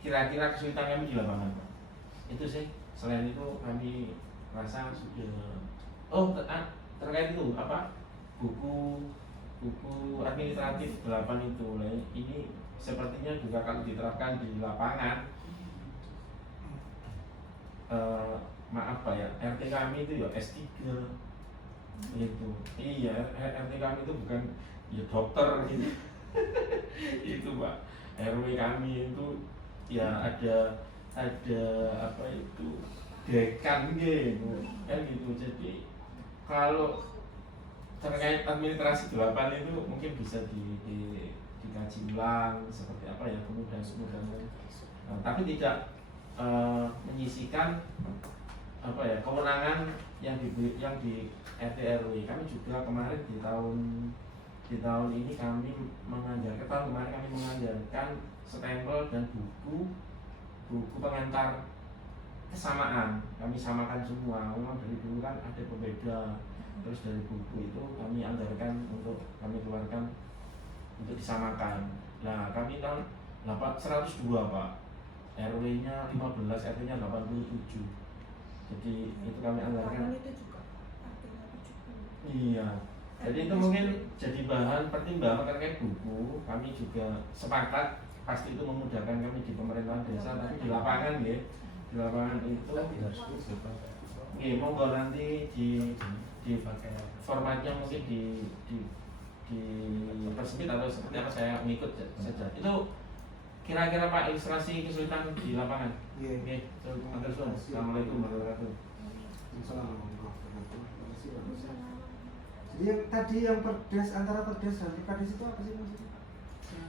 kira-kira kesulitan kami di lapangan Pak. Itu sih. Selain itu kami rasa sudah terkait itu apa buku administratif 8 itu ini sepertinya juga kalau diterapkan di lapangan maaf Pak ya, RT kami itu ya S3 gitu. Iya, RT kami itu bukan ya dokter gitu. Itu Pak. RW kami itu ya ada apa itu dekan gitu. Kan gitu. Jadi kalau terkait administrasi 8 itu mungkin bisa dikaji ulang seperti apa ya kemudian tapi tidak menyisikan apa ya kewenangan yang di RT RW. Kami juga kemarin di tahun ini kami menganggarkan stempel dan buku pengantar kesamaan. Kami samakan semua. Memang dari dulu kan ada pembeda. Terus dari buku itu kami anggarkan untuk kami keluarkan untuk disamakan. Nah kami tahun 102 Pak, RW-nya 15, RT-nya 87. Jadi itu kami anggarkan. Itu juga artinya 70. Iya. Jadi itu mungkin jadi bahan pertimbangan terkait buku. Kami juga sepakat pasti itu memudahkan kami di pemerintahan desa, tapi di lapangan ya. Di lapangan itu monggo nanti di formatnya mungkin di persempit atau seperti apa saya mengikut saja. Itu kira-kira Pak ilustrasi kesulitan di lapangan. Oke, Assalamualaikum warahmatullahi wabarakatuh. Jadi tadi yang perdes antara perdes dan perkades itu apa sih maksudnya?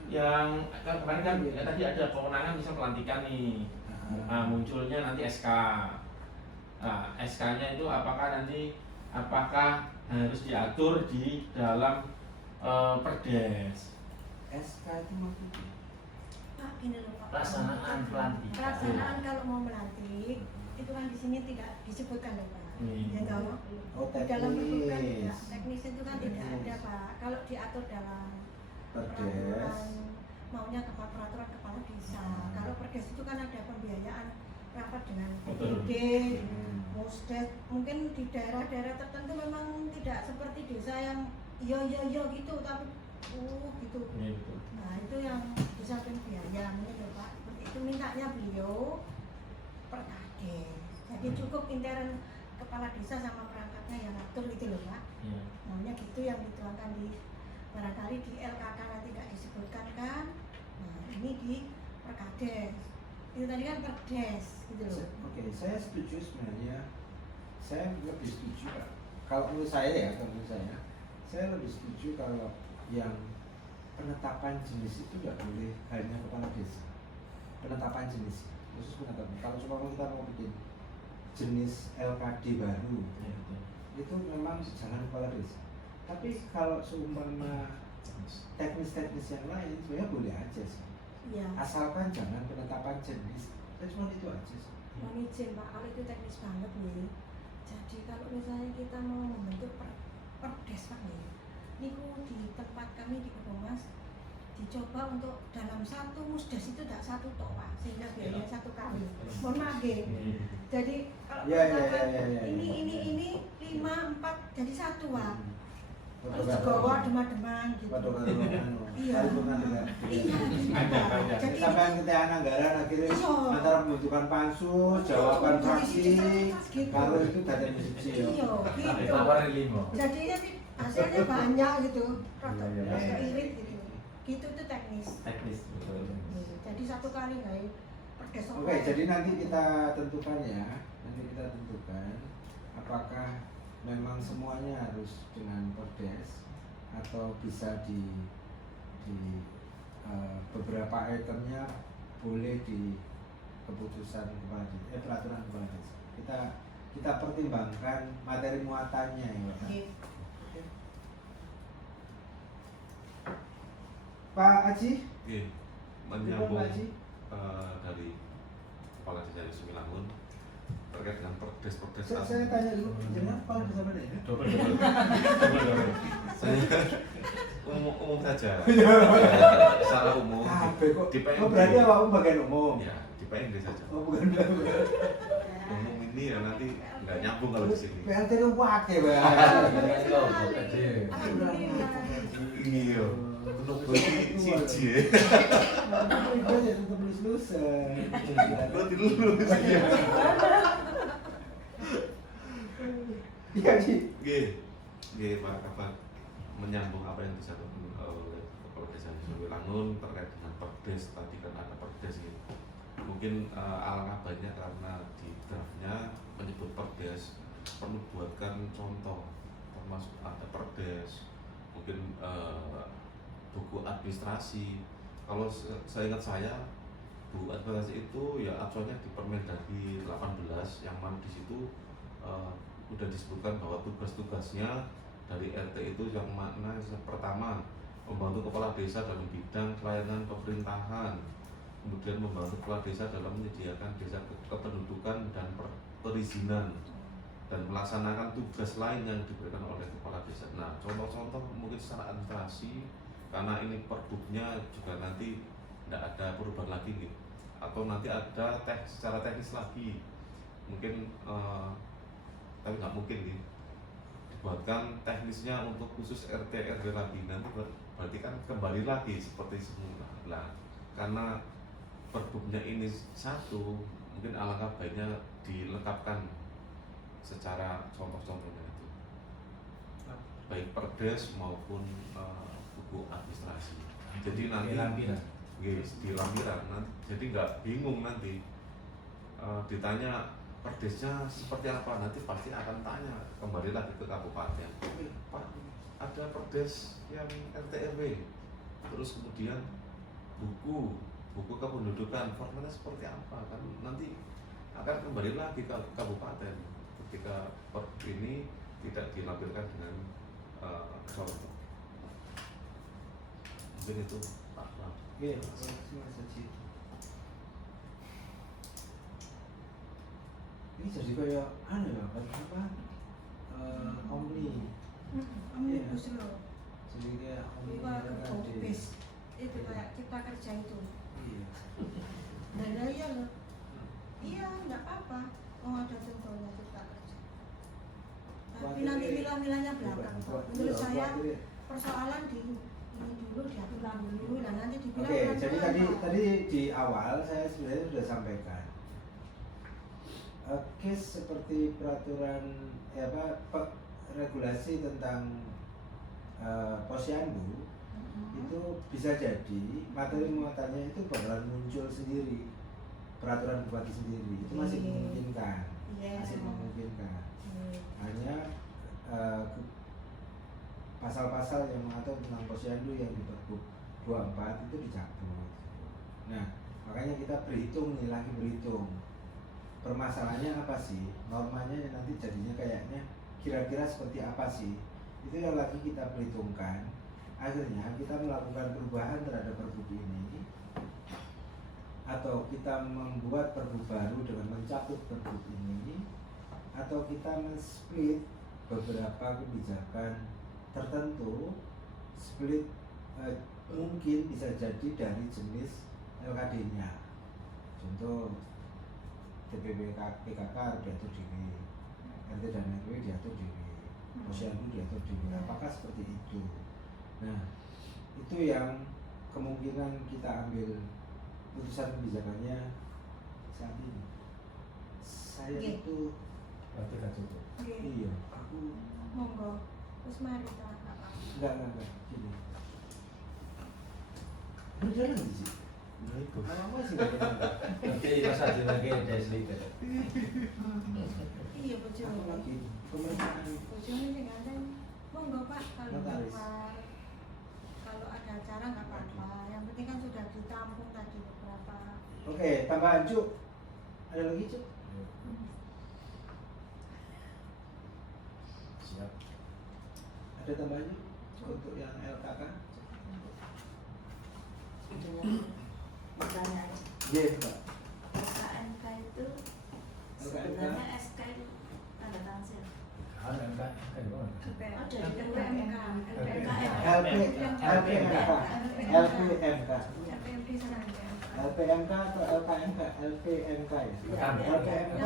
Yang kemarin kan tadi ada kewenangan bisa pelantikan nih. Nah, munculnya nanti SK. Nah, SK-nya itu apakah harus diatur di dalam perdes? SK itu maksudnya? Pak, gini loh Pak. Pelaksanaan pelantikan. Pelaksanaan kalau mau melantik itu kan di sini tidak disebutkan loh Pak. Ya tahu. Oh, Di dalam pergub kan teknis. tidak. Teknis itu kan tidak ada Pak. Kalau diatur dalam Perdes. peraturan maunya peraturan kepala desa. Kalau perdes itu kan ada pembiayaan rapat dengan BPD, Musdes. Mungkin di daerah-daerah tertentu memang tidak seperti desa yang yo gitu, tapi gitu. Nah itu yang di samping biaya mungkin loh Pak. Seperti itu mintanya beliau Perkades. Jadi cukup intern kepala desa sama perangkatnya yang ngatur gitu loh Pak. Namanya gitu yang dituangkan di barangkali di LKK nanti tidak disebutkan kan. Nah ini di Perkades. Itu tadi kan perdes gitu loh. Oke, saya setuju sebenarnya. Saya lebih setuju Pak. Kalau menurut saya lebih setuju kalau yang penetapan jenis itu nggak boleh hanya kepala desa. Penetapan jenis, khusus penetapan. Kalau cuma kita mau bikin jenis LKD baru, itu memang jangan kepala desa. Tapi kalau seumpama teknis-teknis yang lain, sebenarnya boleh aja sih. Iya. Asalkan jangan penetapan jenis. Cuma itu aja sih. Mohon izin Pak, kalau itu teknis banget nih. Jadi kalau misalnya kita mau membentuk perdes Pak nih, niku di tempat kami di Kebomas dicoba untuk dalam satu musdes itu tidak satu toh Pak, sehingga biayanya satu kali. Mohon maaf ya. Jadi kalau Ya, ya, misalkan ya, ya, ya. ini 5, 4 jadi satu Pak. Terus Betul, digawa betul. demam-demam gitu. Waduh, Iya. paripurna dengan Iya, gitu, Banyak, Pak. banyak. Jadi sampai kita anggaran akhirnya Iya. antara pembentukan pansus, jawaban Dari fraksi, sisi gitu. kalau itu data institusi ya. Iya, gitu. Ditawarin 5. Jadi hasilnya banyak gitu. Rada Iya, iya. rada irit gitu. Gitu tuh teknis. Teknis betul. Jadi satu kali nggak ya perdes Oke, jadi nanti kita tentukan ya. Nanti kita tentukan apakah memang semuanya harus dengan perdes atau bisa di beberapa itemnya boleh di keputusan peraturan kepala desa. Kita pertimbangkan materi muatannya ya Pak. Gitu. Pak Aji, Iya, Pak menyambung Aji. dari Kepala Desa Sumilangun terkait dengan perdes-perdes. Saya tanya dulu, jangan kepala desa mana ya? Double. Double. Saya umum saja. Secara umum Kok di PND. oh, berarti awakmu bagian umum. Ya, di PND saja. Oh, bukan Umum ini ya nanti nggak nyambung kalau di sini. PLT lu wake, Bang. Alhamdulillah. Iya. Untuk gue siji ya. Gue jadi tetap lulus-lulusan. Gue dilulus ya. Iya, Ji. Oke, Pak Kabar, menyambung apa yang disampaikan oleh Kepala Desa Sumilangun terkait dengan perdes, tadi kan ada perdes gitu. Mungkin alangkah banyak karena di draftnya menyebut perdes, perlu buatkan contoh, termasuk ada perdes, mungkin buku administrasi. Kalau seingat saya, buku administrasi itu ya acuannya di Permendagri 18 yang mana di situ udah disebutkan bahwa tugas-tugasnya dari RT itu yang mana pertama membantu kepala desa dalam bidang pelayanan pemerintahan, kemudian membantu kepala desa dalam menyediakan desa kependudukan dan perizinan, dan melaksanakan tugas lain yang diberikan oleh kepala desa. Nah, contoh-contoh mungkin secara administrasi, karena ini perbuknya juga nanti tidak ada perubahan lagi gitu, atau nanti ada secara teknis lagi mungkin tapi nggak mungkin gitu dibuatkan teknisnya untuk khusus RT RW lagi, nanti berarti kan kembali lagi seperti semula. Nah, karena perbuknya ini satu, mungkin alangkah baiknya dilengkapkan secara contoh-contohnya itu, baik perdes maupun buku administrasi. Jadi nanti di lampiran nanti, jadi nggak bingung nanti ditanya perdesnya seperti apa, nanti pasti akan tanya kembali lagi ke kabupaten, Pak ada perdes yang RT RW, terus kemudian buku kependudukan formatnya seperti apa, kan nanti akan kembali lagi ke kabupaten ketika perda ini tidak dilampirkan dengan contoh. Mungkin itu Pak. Oke, Mas Aji. Ini jadi kayak ya, apa? Omni. Omnibus Law. Jadi kayak omni Itu tadi. bis. Itu kayak cipta kerja itu. Iya. Nah, iya loh. Iya, nggak apa-apa. Oh, ada contohnya cipta kerja. Tapi nanti milah-milahnya belakang kok. Menurut saya persoalan di ini dulu diaturkan dulu, dan nanti dibilang Oke, jadi pelan-pelan, Pak. tadi di awal saya sebenarnya sudah sampaikan. Case seperti peraturan regulasi tentang posyandu itu bisa jadi materi muatannya itu bakalan muncul sendiri, peraturan bupati sendiri itu masih memungkinkan, Iya. masih memungkinkan. Iya. Hanya pasal-pasal yang mengatur tentang posyandu yang di Pergub 24 itu dicabut. Nah, makanya kita berhitung nih, lagi berhitung permasalahannya apa sih, normanya nanti jadinya kayaknya kira-kira seperti apa sih, itu yang lagi kita perhitungkan. Akhirnya kita melakukan perubahan terhadap Pergub ini, atau kita membuat Pergub baru dengan mencabut Pergub ini, atau kita men-split beberapa kebijakan tertentu, split mungkin bisa jadi dari jenis LKD-nya. Contoh TPPK PKK diatur dewi, RT dan RW diatur dewi, posyandu diatur dewi. Apakah seperti itu? Nah, itu yang kemungkinan kita ambil putusan kebijakannya saat ini. Saya Oke. itu Berarti gak cukup. iya, aku Monggo. Terus mari kita enggak gini. Beneran sih. Nah itu. Lama sih enggak beneran. Oke, Mas Adi lagi ada sedikit. Iya bojo. Aku lagi pemeriksaan Bojone sing ganteng. Monggo Pak kalau Notaris. keluar. Kalau ada acara nggak apa-apa. Yang penting kan sudah ditampung tadi beberapa. Oke, tambahan Cuk. Ada lagi Cuk? Siap. Ada tambahan Cuk untuk yang LKK? Dengan pertanyaan Iya, Mbak. SKNK itu sebenarnya SK itu tanda tangan siapa? Ada enggak? Ada di LPMK. LPMK. LPMK sana LPMK. LPMK atau LKMK? LPMK ya? LPMK.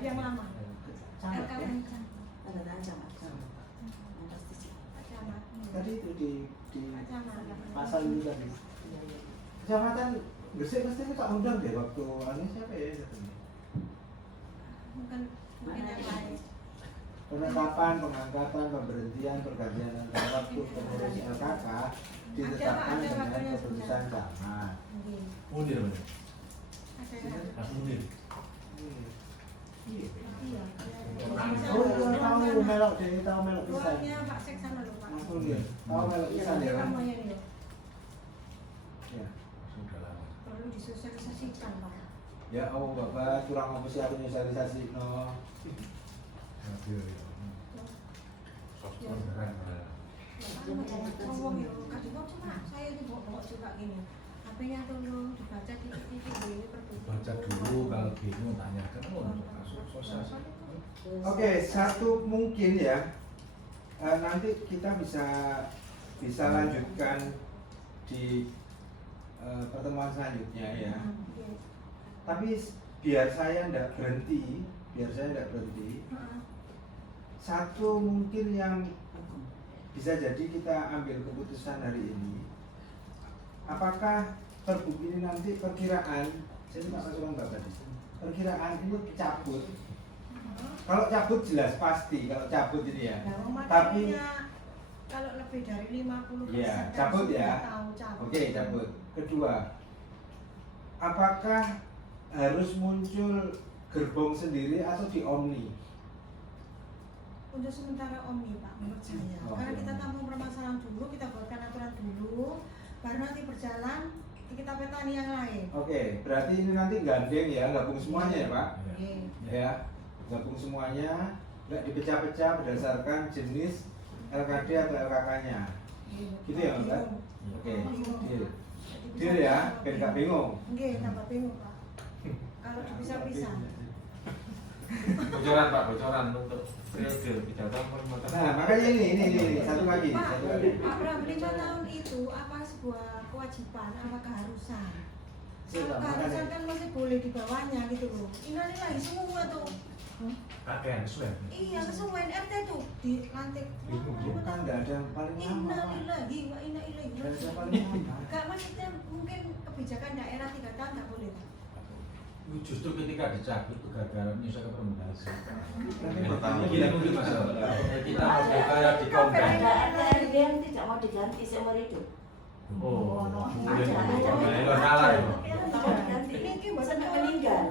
Yang lama. Sama, ya? LKMK. tanda tangan camat. Sama. Pasti sih. Camat. Tadi itu di Camat. pasal itu tadi. Iya, iya. Kecamatan Gresik pasti kita undang deh waktu siapa ya? Mungkin yang lain. Penetapan, pengangkatan, pemberhentian, pergantian antara waktu pengurus LKK ditetapkan Ada dengan waktunya keputusan sudah. camat. Mungkin. Munir bener. Ada. Mas Munir. Iya. Iya. Oh iya tahu melok deh, tahu melok pisan. Keluarnya Pak Seksana lho Pak. Mas Munir, tahu melok pisan ya kan? Namanya ini Ya. Sudah lama. perlu disosialisasikan Pak. Ya oh Bapak curang apa sih aku sosialisasi no. Radio ya. Ya. Beneran. Ngomong ya, kasih tahu cuma saya itu bawa juga gini. HP-nya dulu dibaca titik-titik ini Baca dulu kalau bingung tanyakan sosial. Oke, satu mungkin ya nanti kita bisa lanjutkan di pertemuan selanjutnya ya. Tapi biar saya tidak berhenti, satu mungkin yang bisa jadi kita ambil keputusan hari ini. Apakah pergub ini nanti perkiraan, saya cuma masukan Mbak tadi, perkiraan ini dicabut. Kalau cabut jelas pasti, kalau cabut ini ya. Tapi kalau lebih dari 50% iya, kan cabut sudah ya. tahu cabut. Oke, cabut. Kedua, apakah harus muncul gerbong sendiri atau di Omni? Untuk sementara Omni Pak, menurut saya. Oh, Karena iya. kita tampung permasalahan dulu, kita buatkan aturan dulu, baru nanti berjalan kita petani yang lain. Oke, berarti ini nanti gandeng ya, gabung semuanya ya Pak? Oke. Ya, gabung semuanya, nggak dipecah-pecah berdasarkan jenis LKD atau LKK-nya. Gitu ya, Mbak? Oke, deal. Deal ya, biar nggak bingung. Oke, tambah bingung Pak. Kalau dipisah-pisah. Bocoran Pak, bocoran untuk periode 3 tahun lima tahun. Nah, makanya ini satu lagi. Pak, Pak Bram, 5 tahun itu apa sebuah kewajiban, apa keharusan? Kalau keharusan kan masih boleh di bawahnya gitu loh. Innalillahi semua tuh. Kakek sudah. Iya, kesemuanya RT tuh di lantik. Bukan, nggak ada yang paling lama Pak. Innalillahi wa inna ilaihi Nggak ada yang raji'un. paling lama. Gak maksudnya mungkin kebijakan daerah 3 tahun nggak boleh. Justru ketika dicabut kegagalan Indonesia kepermendasi. Pertama. Gini mungkin masalah. Kita mau berkaya di Komda. Ada RT yang tidak mau diganti seumur hidup. Oh, boleh. Ada. Boleh kalah ya. Mau diganti. Ini Sampai meninggal.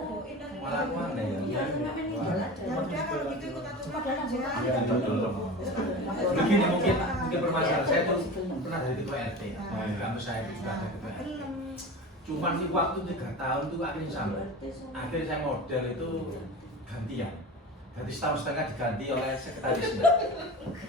Malah mana ya? Iya, sampai meninggal ada. Ya udah kalau gitu ikut aturan aja. Ya, betul. Begini mungkin permasalahan saya tuh pernah dari ketua RT. Kamu saya itu sudah ada ketua RT. Belum. Cuman di waktu 3 tahun itu akhirnya sama. Akhirnya saya model itu gantian. Ganti setahun setengah diganti oleh sekretaris.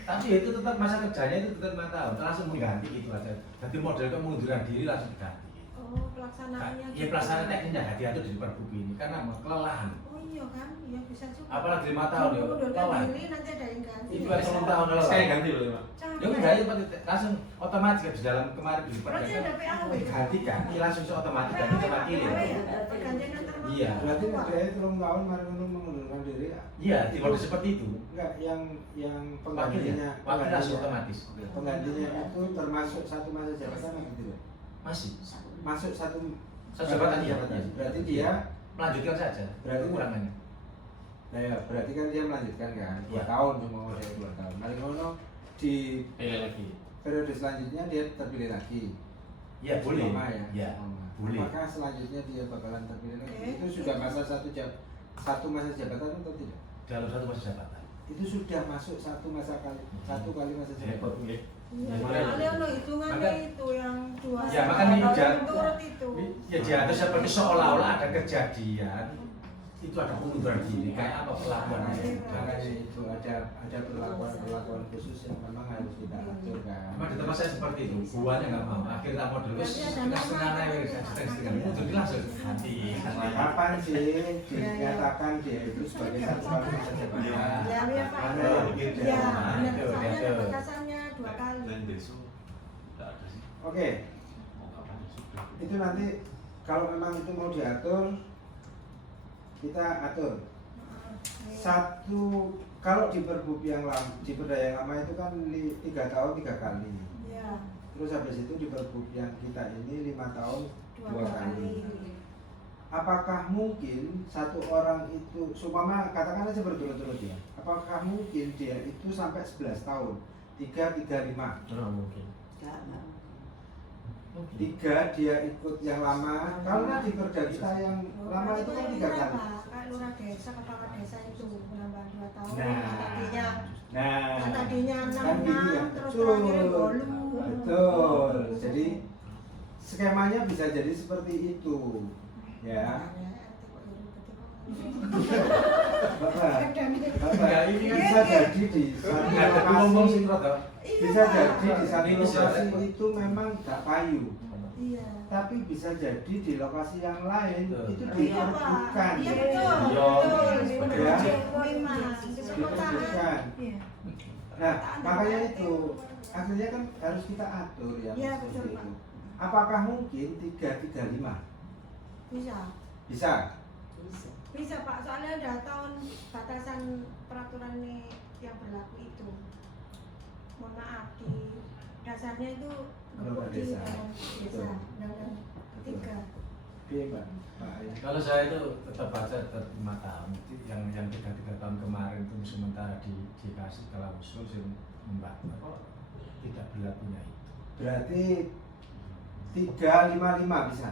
Tapi itu tetap masa kerjanya itu tetap 5 tahun. Langsung mengganti gitu aja. Ganti model kemunduran diri langsung diganti. Oh, pelaksanaannya. Ya pelaksanaan teknisnya hati-hati di pergub ini karena kelelahan. Oh Iya kan, iya bisa juga. Apalagi 5 tahun ya, Mundurkan kawan. diri nanti ada yang ganti. Itu kan 10 tahun lalu. Saya ganti loh Pak. Ya enggak, ya langsung otomatis di dalam kemarin Berarti diperdakan. ada PAW. Digantikan, ini langsung otomatis PAW ganti tempat Pak, pilih. PAW ya, pergantian antar waktu. Iya. Berarti dia 3 tahun mari ngono mengundurkan diri. Iya, tidak seperti itu. Enggak, yang Wakilnya, penggantinya wakil langsung otomatis. penggantinya itu termasuk satu masa jabatan atau tidak? Masih. Masuk satu Jabatan iya. Berarti dia Melanjutkan saja. Berarti- kurangannya. nah ya, berarti kan dia melanjutkan kan 2 Iya. tahun cuma dia 2 tahun. Mari ngono di Pilih lagi. periode selanjutnya dia terpilih lagi. Ya boleh. Sama ya. Ya, Sama. boleh. Apakah selanjutnya dia bakalan terpilih lagi? Oke. Itu sudah masa satu masa jabatan atau tidak? Dalam satu masa jabatan. Itu sudah masuk satu kali masa Repot jabatan. nggih. Iya, Boleh. soalnya ono hitungannya Maka- itu yang 2 Ya, makanya ini jangan- turut itu. Ya diatur seperti seolah-olah ada kejadian itu ada pengunduran diri kayak apa perlakuannya. Makanya itu ada perlakuan khusus yang memang harus kita atur kan. Memang di tempat saya seperti itu, buahnya nggak mau. Akhirnya tak mau dulu, Berarti ada setengah nama. setengah itu jadi langsung ganti. Kapan sih dinyatakan dia itu sebagai satu kali masa jabatan? Ya, ya Pak. Mana Ya, yang gitu. benar. Itu, Soalnya itu. batasannya 2 kali. Dan besok tidak ada sih. Oke, Mau kapan sudah. itu nanti kalau memang itu mau diatur, kita atur. Satu, kalau di Perbup yang lama, di Perda yang lama itu kan 3 tahun 3 kali. Ya, Terus habis itu di Perbup yang kita ini 5 tahun 2 2 kali. kali. Apakah mungkin satu orang itu, seumpama katakan aja berturut-turut ya, apakah mungkin dia itu sampai 11 tahun, 335, Tidak mungkin. Enggak. 3 dia ikut yang lama, karena di Perda kita yang lama itu kan 3 kali. Kayak lurah desa, kepala desa itu menambah 2 tahun. Nah. Tadinya Nah, tadinya kan gitu ya. 6 terus Betul. terakhir bolu. Betul. Jadi skemanya bisa jadi seperti itu, ya. Bapak, Ya, ini kan bisa jadi di satu Nggak ada ngomong sih lokasi, Roto. bisa jadi di satu Ini lokasi siapa? itu memang gak payu, Iya. tapi bisa jadi di lokasi yang lain Betul. itu Iya, Pak. diperbukan. Iya, betul. Iya. Betul. Ya. Memang. Di perkotaan. Diperbukan. Iya. Nah, makanya itu akhirnya kan harus kita atur ya. Iya, seperti betul, itu. Pak. Apakah mungkin 335? Bisa. Bisa. Bisa. Bisa Pak, soalnya ada tahun batasan peraturan nih yang berlaku itu. Mohon maaf, di dasarnya itu Undang-Undang di desa. desa, Betul. undang-undang 3. Iya, Mbak. Pak Ayah. Kalau saya itu tetap baca tetap 5 tahun. Yang 3 tahun kemarin itu sementara dikasih klausul yang membantu kok tidak berlakunya itu. Berarti 355 bisa.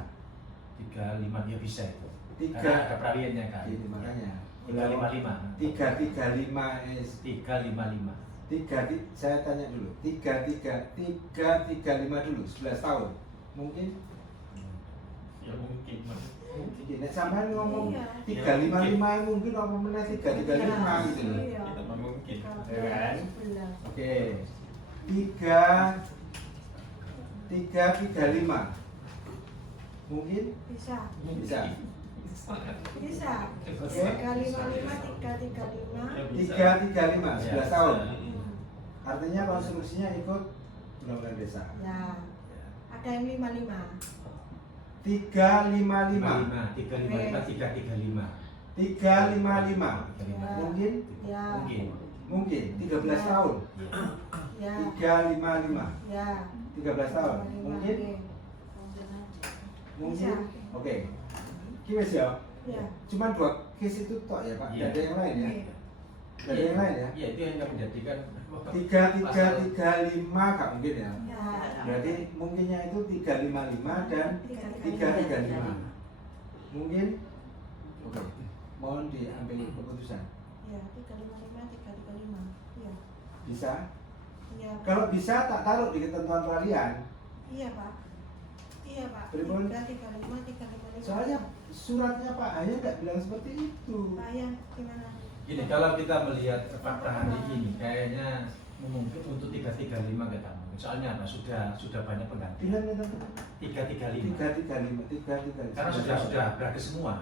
35 dia bisa itu. Tiga. Karena ada perawiannya kan. Jadi makanya 355. 335 is 355. saya tanya dulu. 335 dulu 11 tahun. Mungkin Ya mungkin Mas. mungkin nek sampean ngomong Iya. 355 mungkin apa meneh 335 gitu loh. Iya. Kita mungkin. Ya kan? 11. Oke. 335. Mungkin Bisa. bisa. Bisa. Oke. 355, 335. Ya, bisa. 335 11 tahun. Hmm. Artinya konstruksinya ikut undang-undang desa. Ya. Ada yang 55. 355. 355. 355. Mungkin Ya. Mungkin. 13 tahun. Ya. 355. Ya. 13 tahun. 55, Mungkin oke. mungkin. Bisa. Oke. Kiwis ya. Ya. Cuma 2 case itu tok ya, Pak. Iya. Tidak ada yang lain ya. Iya. Tidak ada yang lain ya. Iya, itu yang menjadikan 3335 gak mungkin ya. Ya. Berarti mungkinnya itu 355 dan 335. Mungkin. Oke. Mohon diambil keputusan. Ya, 355, 335. Iya. Bisa? Iya. Kalau bisa tak taruh di ketentuan peralihan. Iya, Pak. Iya, Pak. Pripun? 335, 355. Soalnya suratnya Pak Ayah nggak bilang seperti itu. Pak Ayah gimana? Gini, kalau kita melihat fakta hari ini kayaknya mungkin untuk 335 kita mungkin. Soalnya apa? Sudah banyak pengganti. Bilang itu 335. 335, 335. Karena sudah berakhir semua.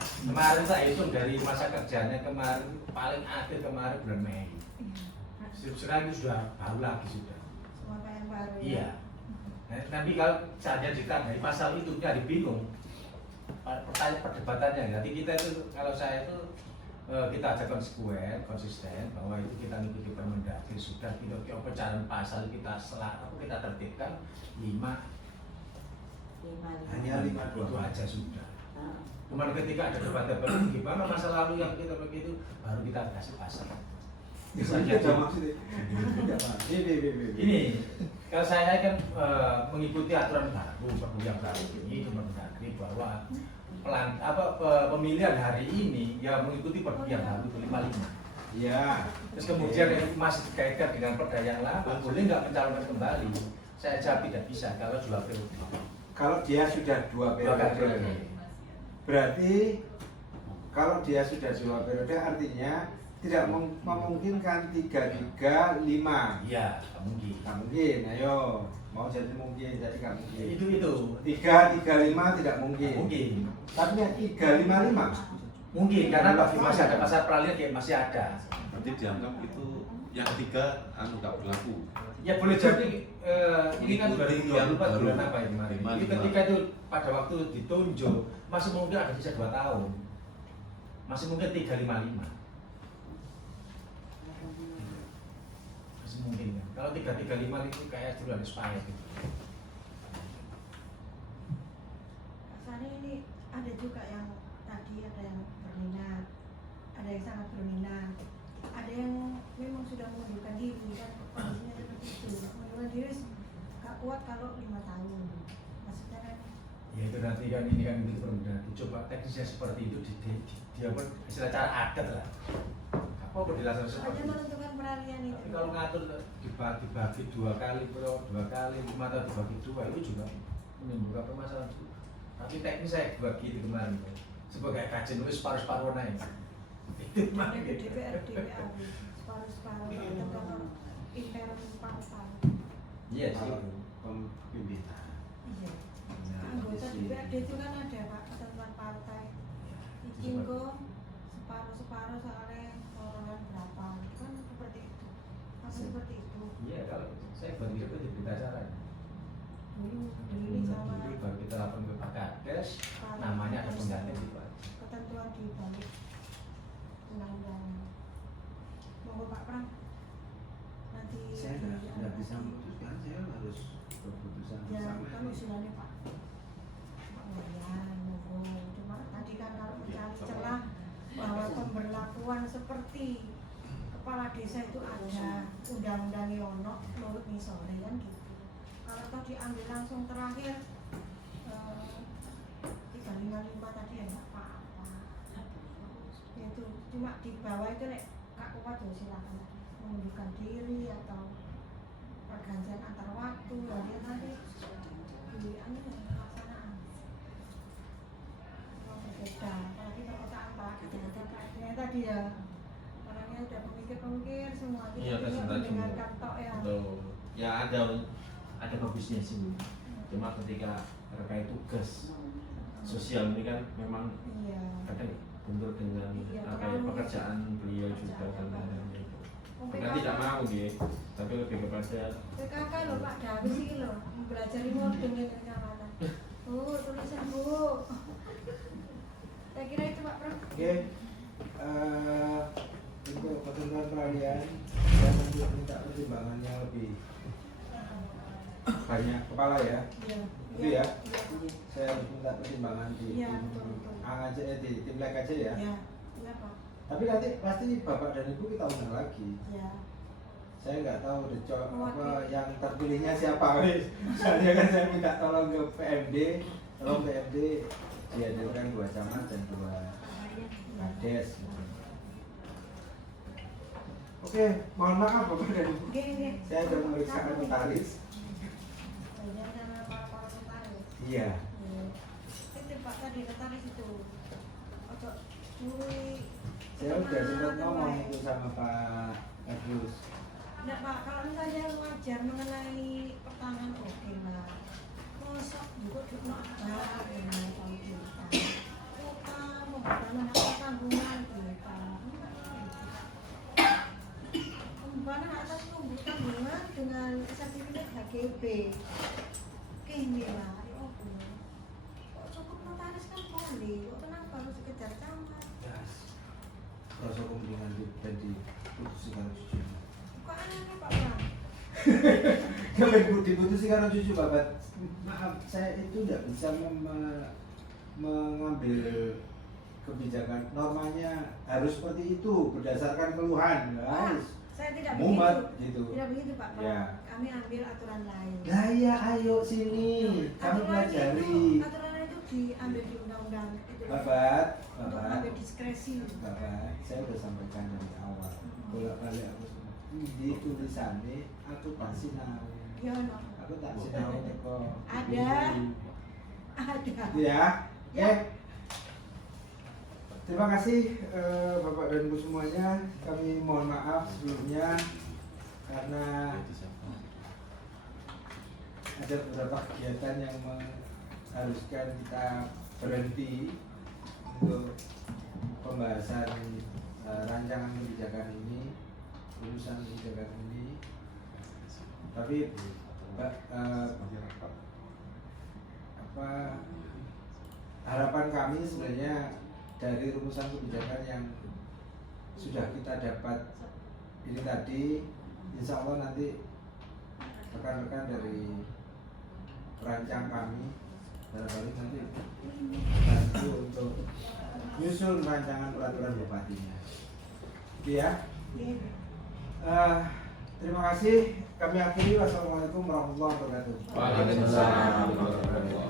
Kemarin saya hitung dari masa kerjanya kemarin paling akhir kemarin bulan Mei. Sekarang itu sudah baru lagi sudah. Semua yang baru. Iya. Nah, nanti kalau saja ditandai pasal itu jadi bingung. Pertanyaan perdebatannya. Nanti kita itu kalau saya itu kita ajak konsisten bahwa itu kita mengikuti Permendagri sudah kita pecahan pasal kita kita tertibkan 5 Hanya 5 itu aja sudah. Ah. Cuman ketika ada debat-debat gimana masa lalu yang kita begitu baru kita kasih pasal. Misalnya maksudnya. Ini kalau saya kan mengikuti aturan baru yang baru ini Permendagri bahwa pemilihan hari ini ya mengikuti Perpu yang baru 55. Iya. Terus kemudian yang masih dikaitkan dengan perda yang lama boleh nggak mencalonkan kembali? Saya jawab tidak bisa kalau 2 periode. Kalau dia sudah 2 periode, berarti kalau dia sudah 2 periode artinya tidak memungkinkan 3-3-5. Iya, nggak mungkin. Nggak mungkin. Ayo, mau jadi mungkin, jadi nggak mungkin. Itu 3-3-5 tidak mungkin. mungkin. Tapi yang 3-5-5 Mungkin karena bagi masih ada pasar peralihan kayak masih ada. Nanti dianggap itu yang 3 nggak berlaku. Ya boleh jadi ini kan Mengikuti 2024 yang bulan baru. apa ya kemarin? 55. Jadi ketika itu pada waktu ditunjuk masih mungkin ada bisa 2 tahun. Masih mungkin 3-5-5. Masih mungkin kan. Kalau 3-3-5 itu kayak sudah expired gitu. Rasanya ini ada juga yang tadi ada yang berminat, ada yang sangat berminat, ada yang memang sudah mengundurkan diri kan kondisinya seperti itu. Mengundurkan diri gak kuat kalau 5 tahun. Maksudnya kan Ya itu nanti kan ini kan itu Permendagri. Coba teknisnya seperti itu dia pun istilah cara adat lah. Apa dilaksanakan hanya seperti itu? menentukan peralihan itu. Tapi kalau ngatur dibagi 2 kali, 2 kali, 5 atau dibagi 2 itu juga menimbulkan permasalahan juga. Tapi teknis saya bagi itu kemarin sebagai kajian itu separuh-separuh naik. Itu Ada mana di gitu? DPR separuh-separuh itu kalau interim partai. Iya sih. pimpinan. Iya. Nah, Anggota isi. DPRD itu kan ada Pak ketentuan partai. Izin kok separuh-separuh soalnya orang berapa kan seperti itu. Masih seperti itu. Iya kalau saya bagi itu di berita acara. Dulu berdiri sama Dulu baru kita lapor ke Pak Kades, namanya ada pengganti di Pak. ketentuan di balik undang-undang. Monggo Pak Pram. Nanti Saya nggak bisa memutuskan, saya harus keputusan ya bersama kan ini. usulannya Pak. Oh ya, monggo. Cuma tadi kan kalau mencari celah bahwa pemberlakuan seperti kepala desa itu ada undang-undang ono menurut misore kan gitu. Kalau toh diambil langsung terakhir 355 tadi ya nggak apa-apa. Itu cuma di bawah itu nek Kak kuat ya silakan mengundurkan diri atau pergantian antar waktu dan dia nanti di pelaksanaan. Mau berbeda, apalagi kalau tak ya tadi ya orangnya udah pemikir-pemikir semua kita Iya, tinggal presentasi. mendengarkan tok ya. Betul. Ya ada bagusnya sih. Cuma ketika terkait tugas sosial ini kan memang Iya. kadang bentur dengan Iya, apa ya, terlalu- pekerjaan beliau juga dan lain-lain. Bukan PKK tidak mau gitu, tapi lebih kepada PKK loh Pak Dawi sih loh belajar coding ini kecamatan. Tulisan Bu. Saya kira itu Pak Prof. Oke, untuk ketentuan peralihan saya nanti minta pertimbangan yang lebih banyak kepala ya. Iya. Itu ya? Iya. Saya harus minta pertimbangan di Iya, tim betul. aja di tim lek aja ya. Iya. Iya Pak. Tapi nanti pasti bapak dan ibu kita undang lagi. Iya. Saya nggak tahu apa Mewakili. yang terpilihnya siapa. Soalnya kan saya minta tolong ke PMD, tolong PMD dihadirkan 2 camat dan 2 kades. Oke, mohon maaf bapak dan ibu. Oke, oke. Saya sudah memeriksa notaris. Iya, sama para notaris. Iya. Itu Pak tadi notaris itu. Ojo curi. Saya udah sempat ngomong itu sama Pak Agus. Enggak Pak, kalau misalnya wajar mengenai pertanyaan oke lah. Mosok juga cuma dengan kalau kita. Utang, kini lah, ya apa? Kok cukup notaris kan boleh, kok kenapa harus dikejar camat? Yes. Rasa kepentingan dan diputusi karo cucu. Kok aneh Pak Bang? Kalau diputusi karo cucu babat, maaf saya itu tidak bisa mengambil kebijakan. Normanya harus seperti itu berdasarkan keluhan, guys. Saya tidak Mumet begitu. gitu. Tidak begitu Pak Bang. Ya. Kami ambil aturan lain. Lah ya ayo sini, kamu pelajari. Aturan itu diambil di undang-undang itu. Babat, Untuk babat, ambil diskresi. babat. Saya udah sampaikan dari awal. Bolak-balik aku di tulisannya aku tak sinau. Ya no. Aku tak sinau teko. Ada. Ada. Ya. Ya. Terima kasih Bapak dan Ibu semuanya. Kami mohon maaf sebelumnya karena ada beberapa kegiatan yang mengharuskan kita berhenti untuk pembahasan rancangan kebijakan ini, urusan kebijakan ini. Tapi harapan kami sebenarnya dari rumusan kebijakan yang sudah kita dapat ini tadi, insya Allah nanti rekan-rekan dari perancang kami barangkali nanti bantu untuk nyusun rancangan peraturan bupatinya. Ya. Terima kasih. Kami akhiri. Wassalamualaikum warahmatullahi wabarakatuh. Waalaikumsalam warahmatullahi wabarakatuh.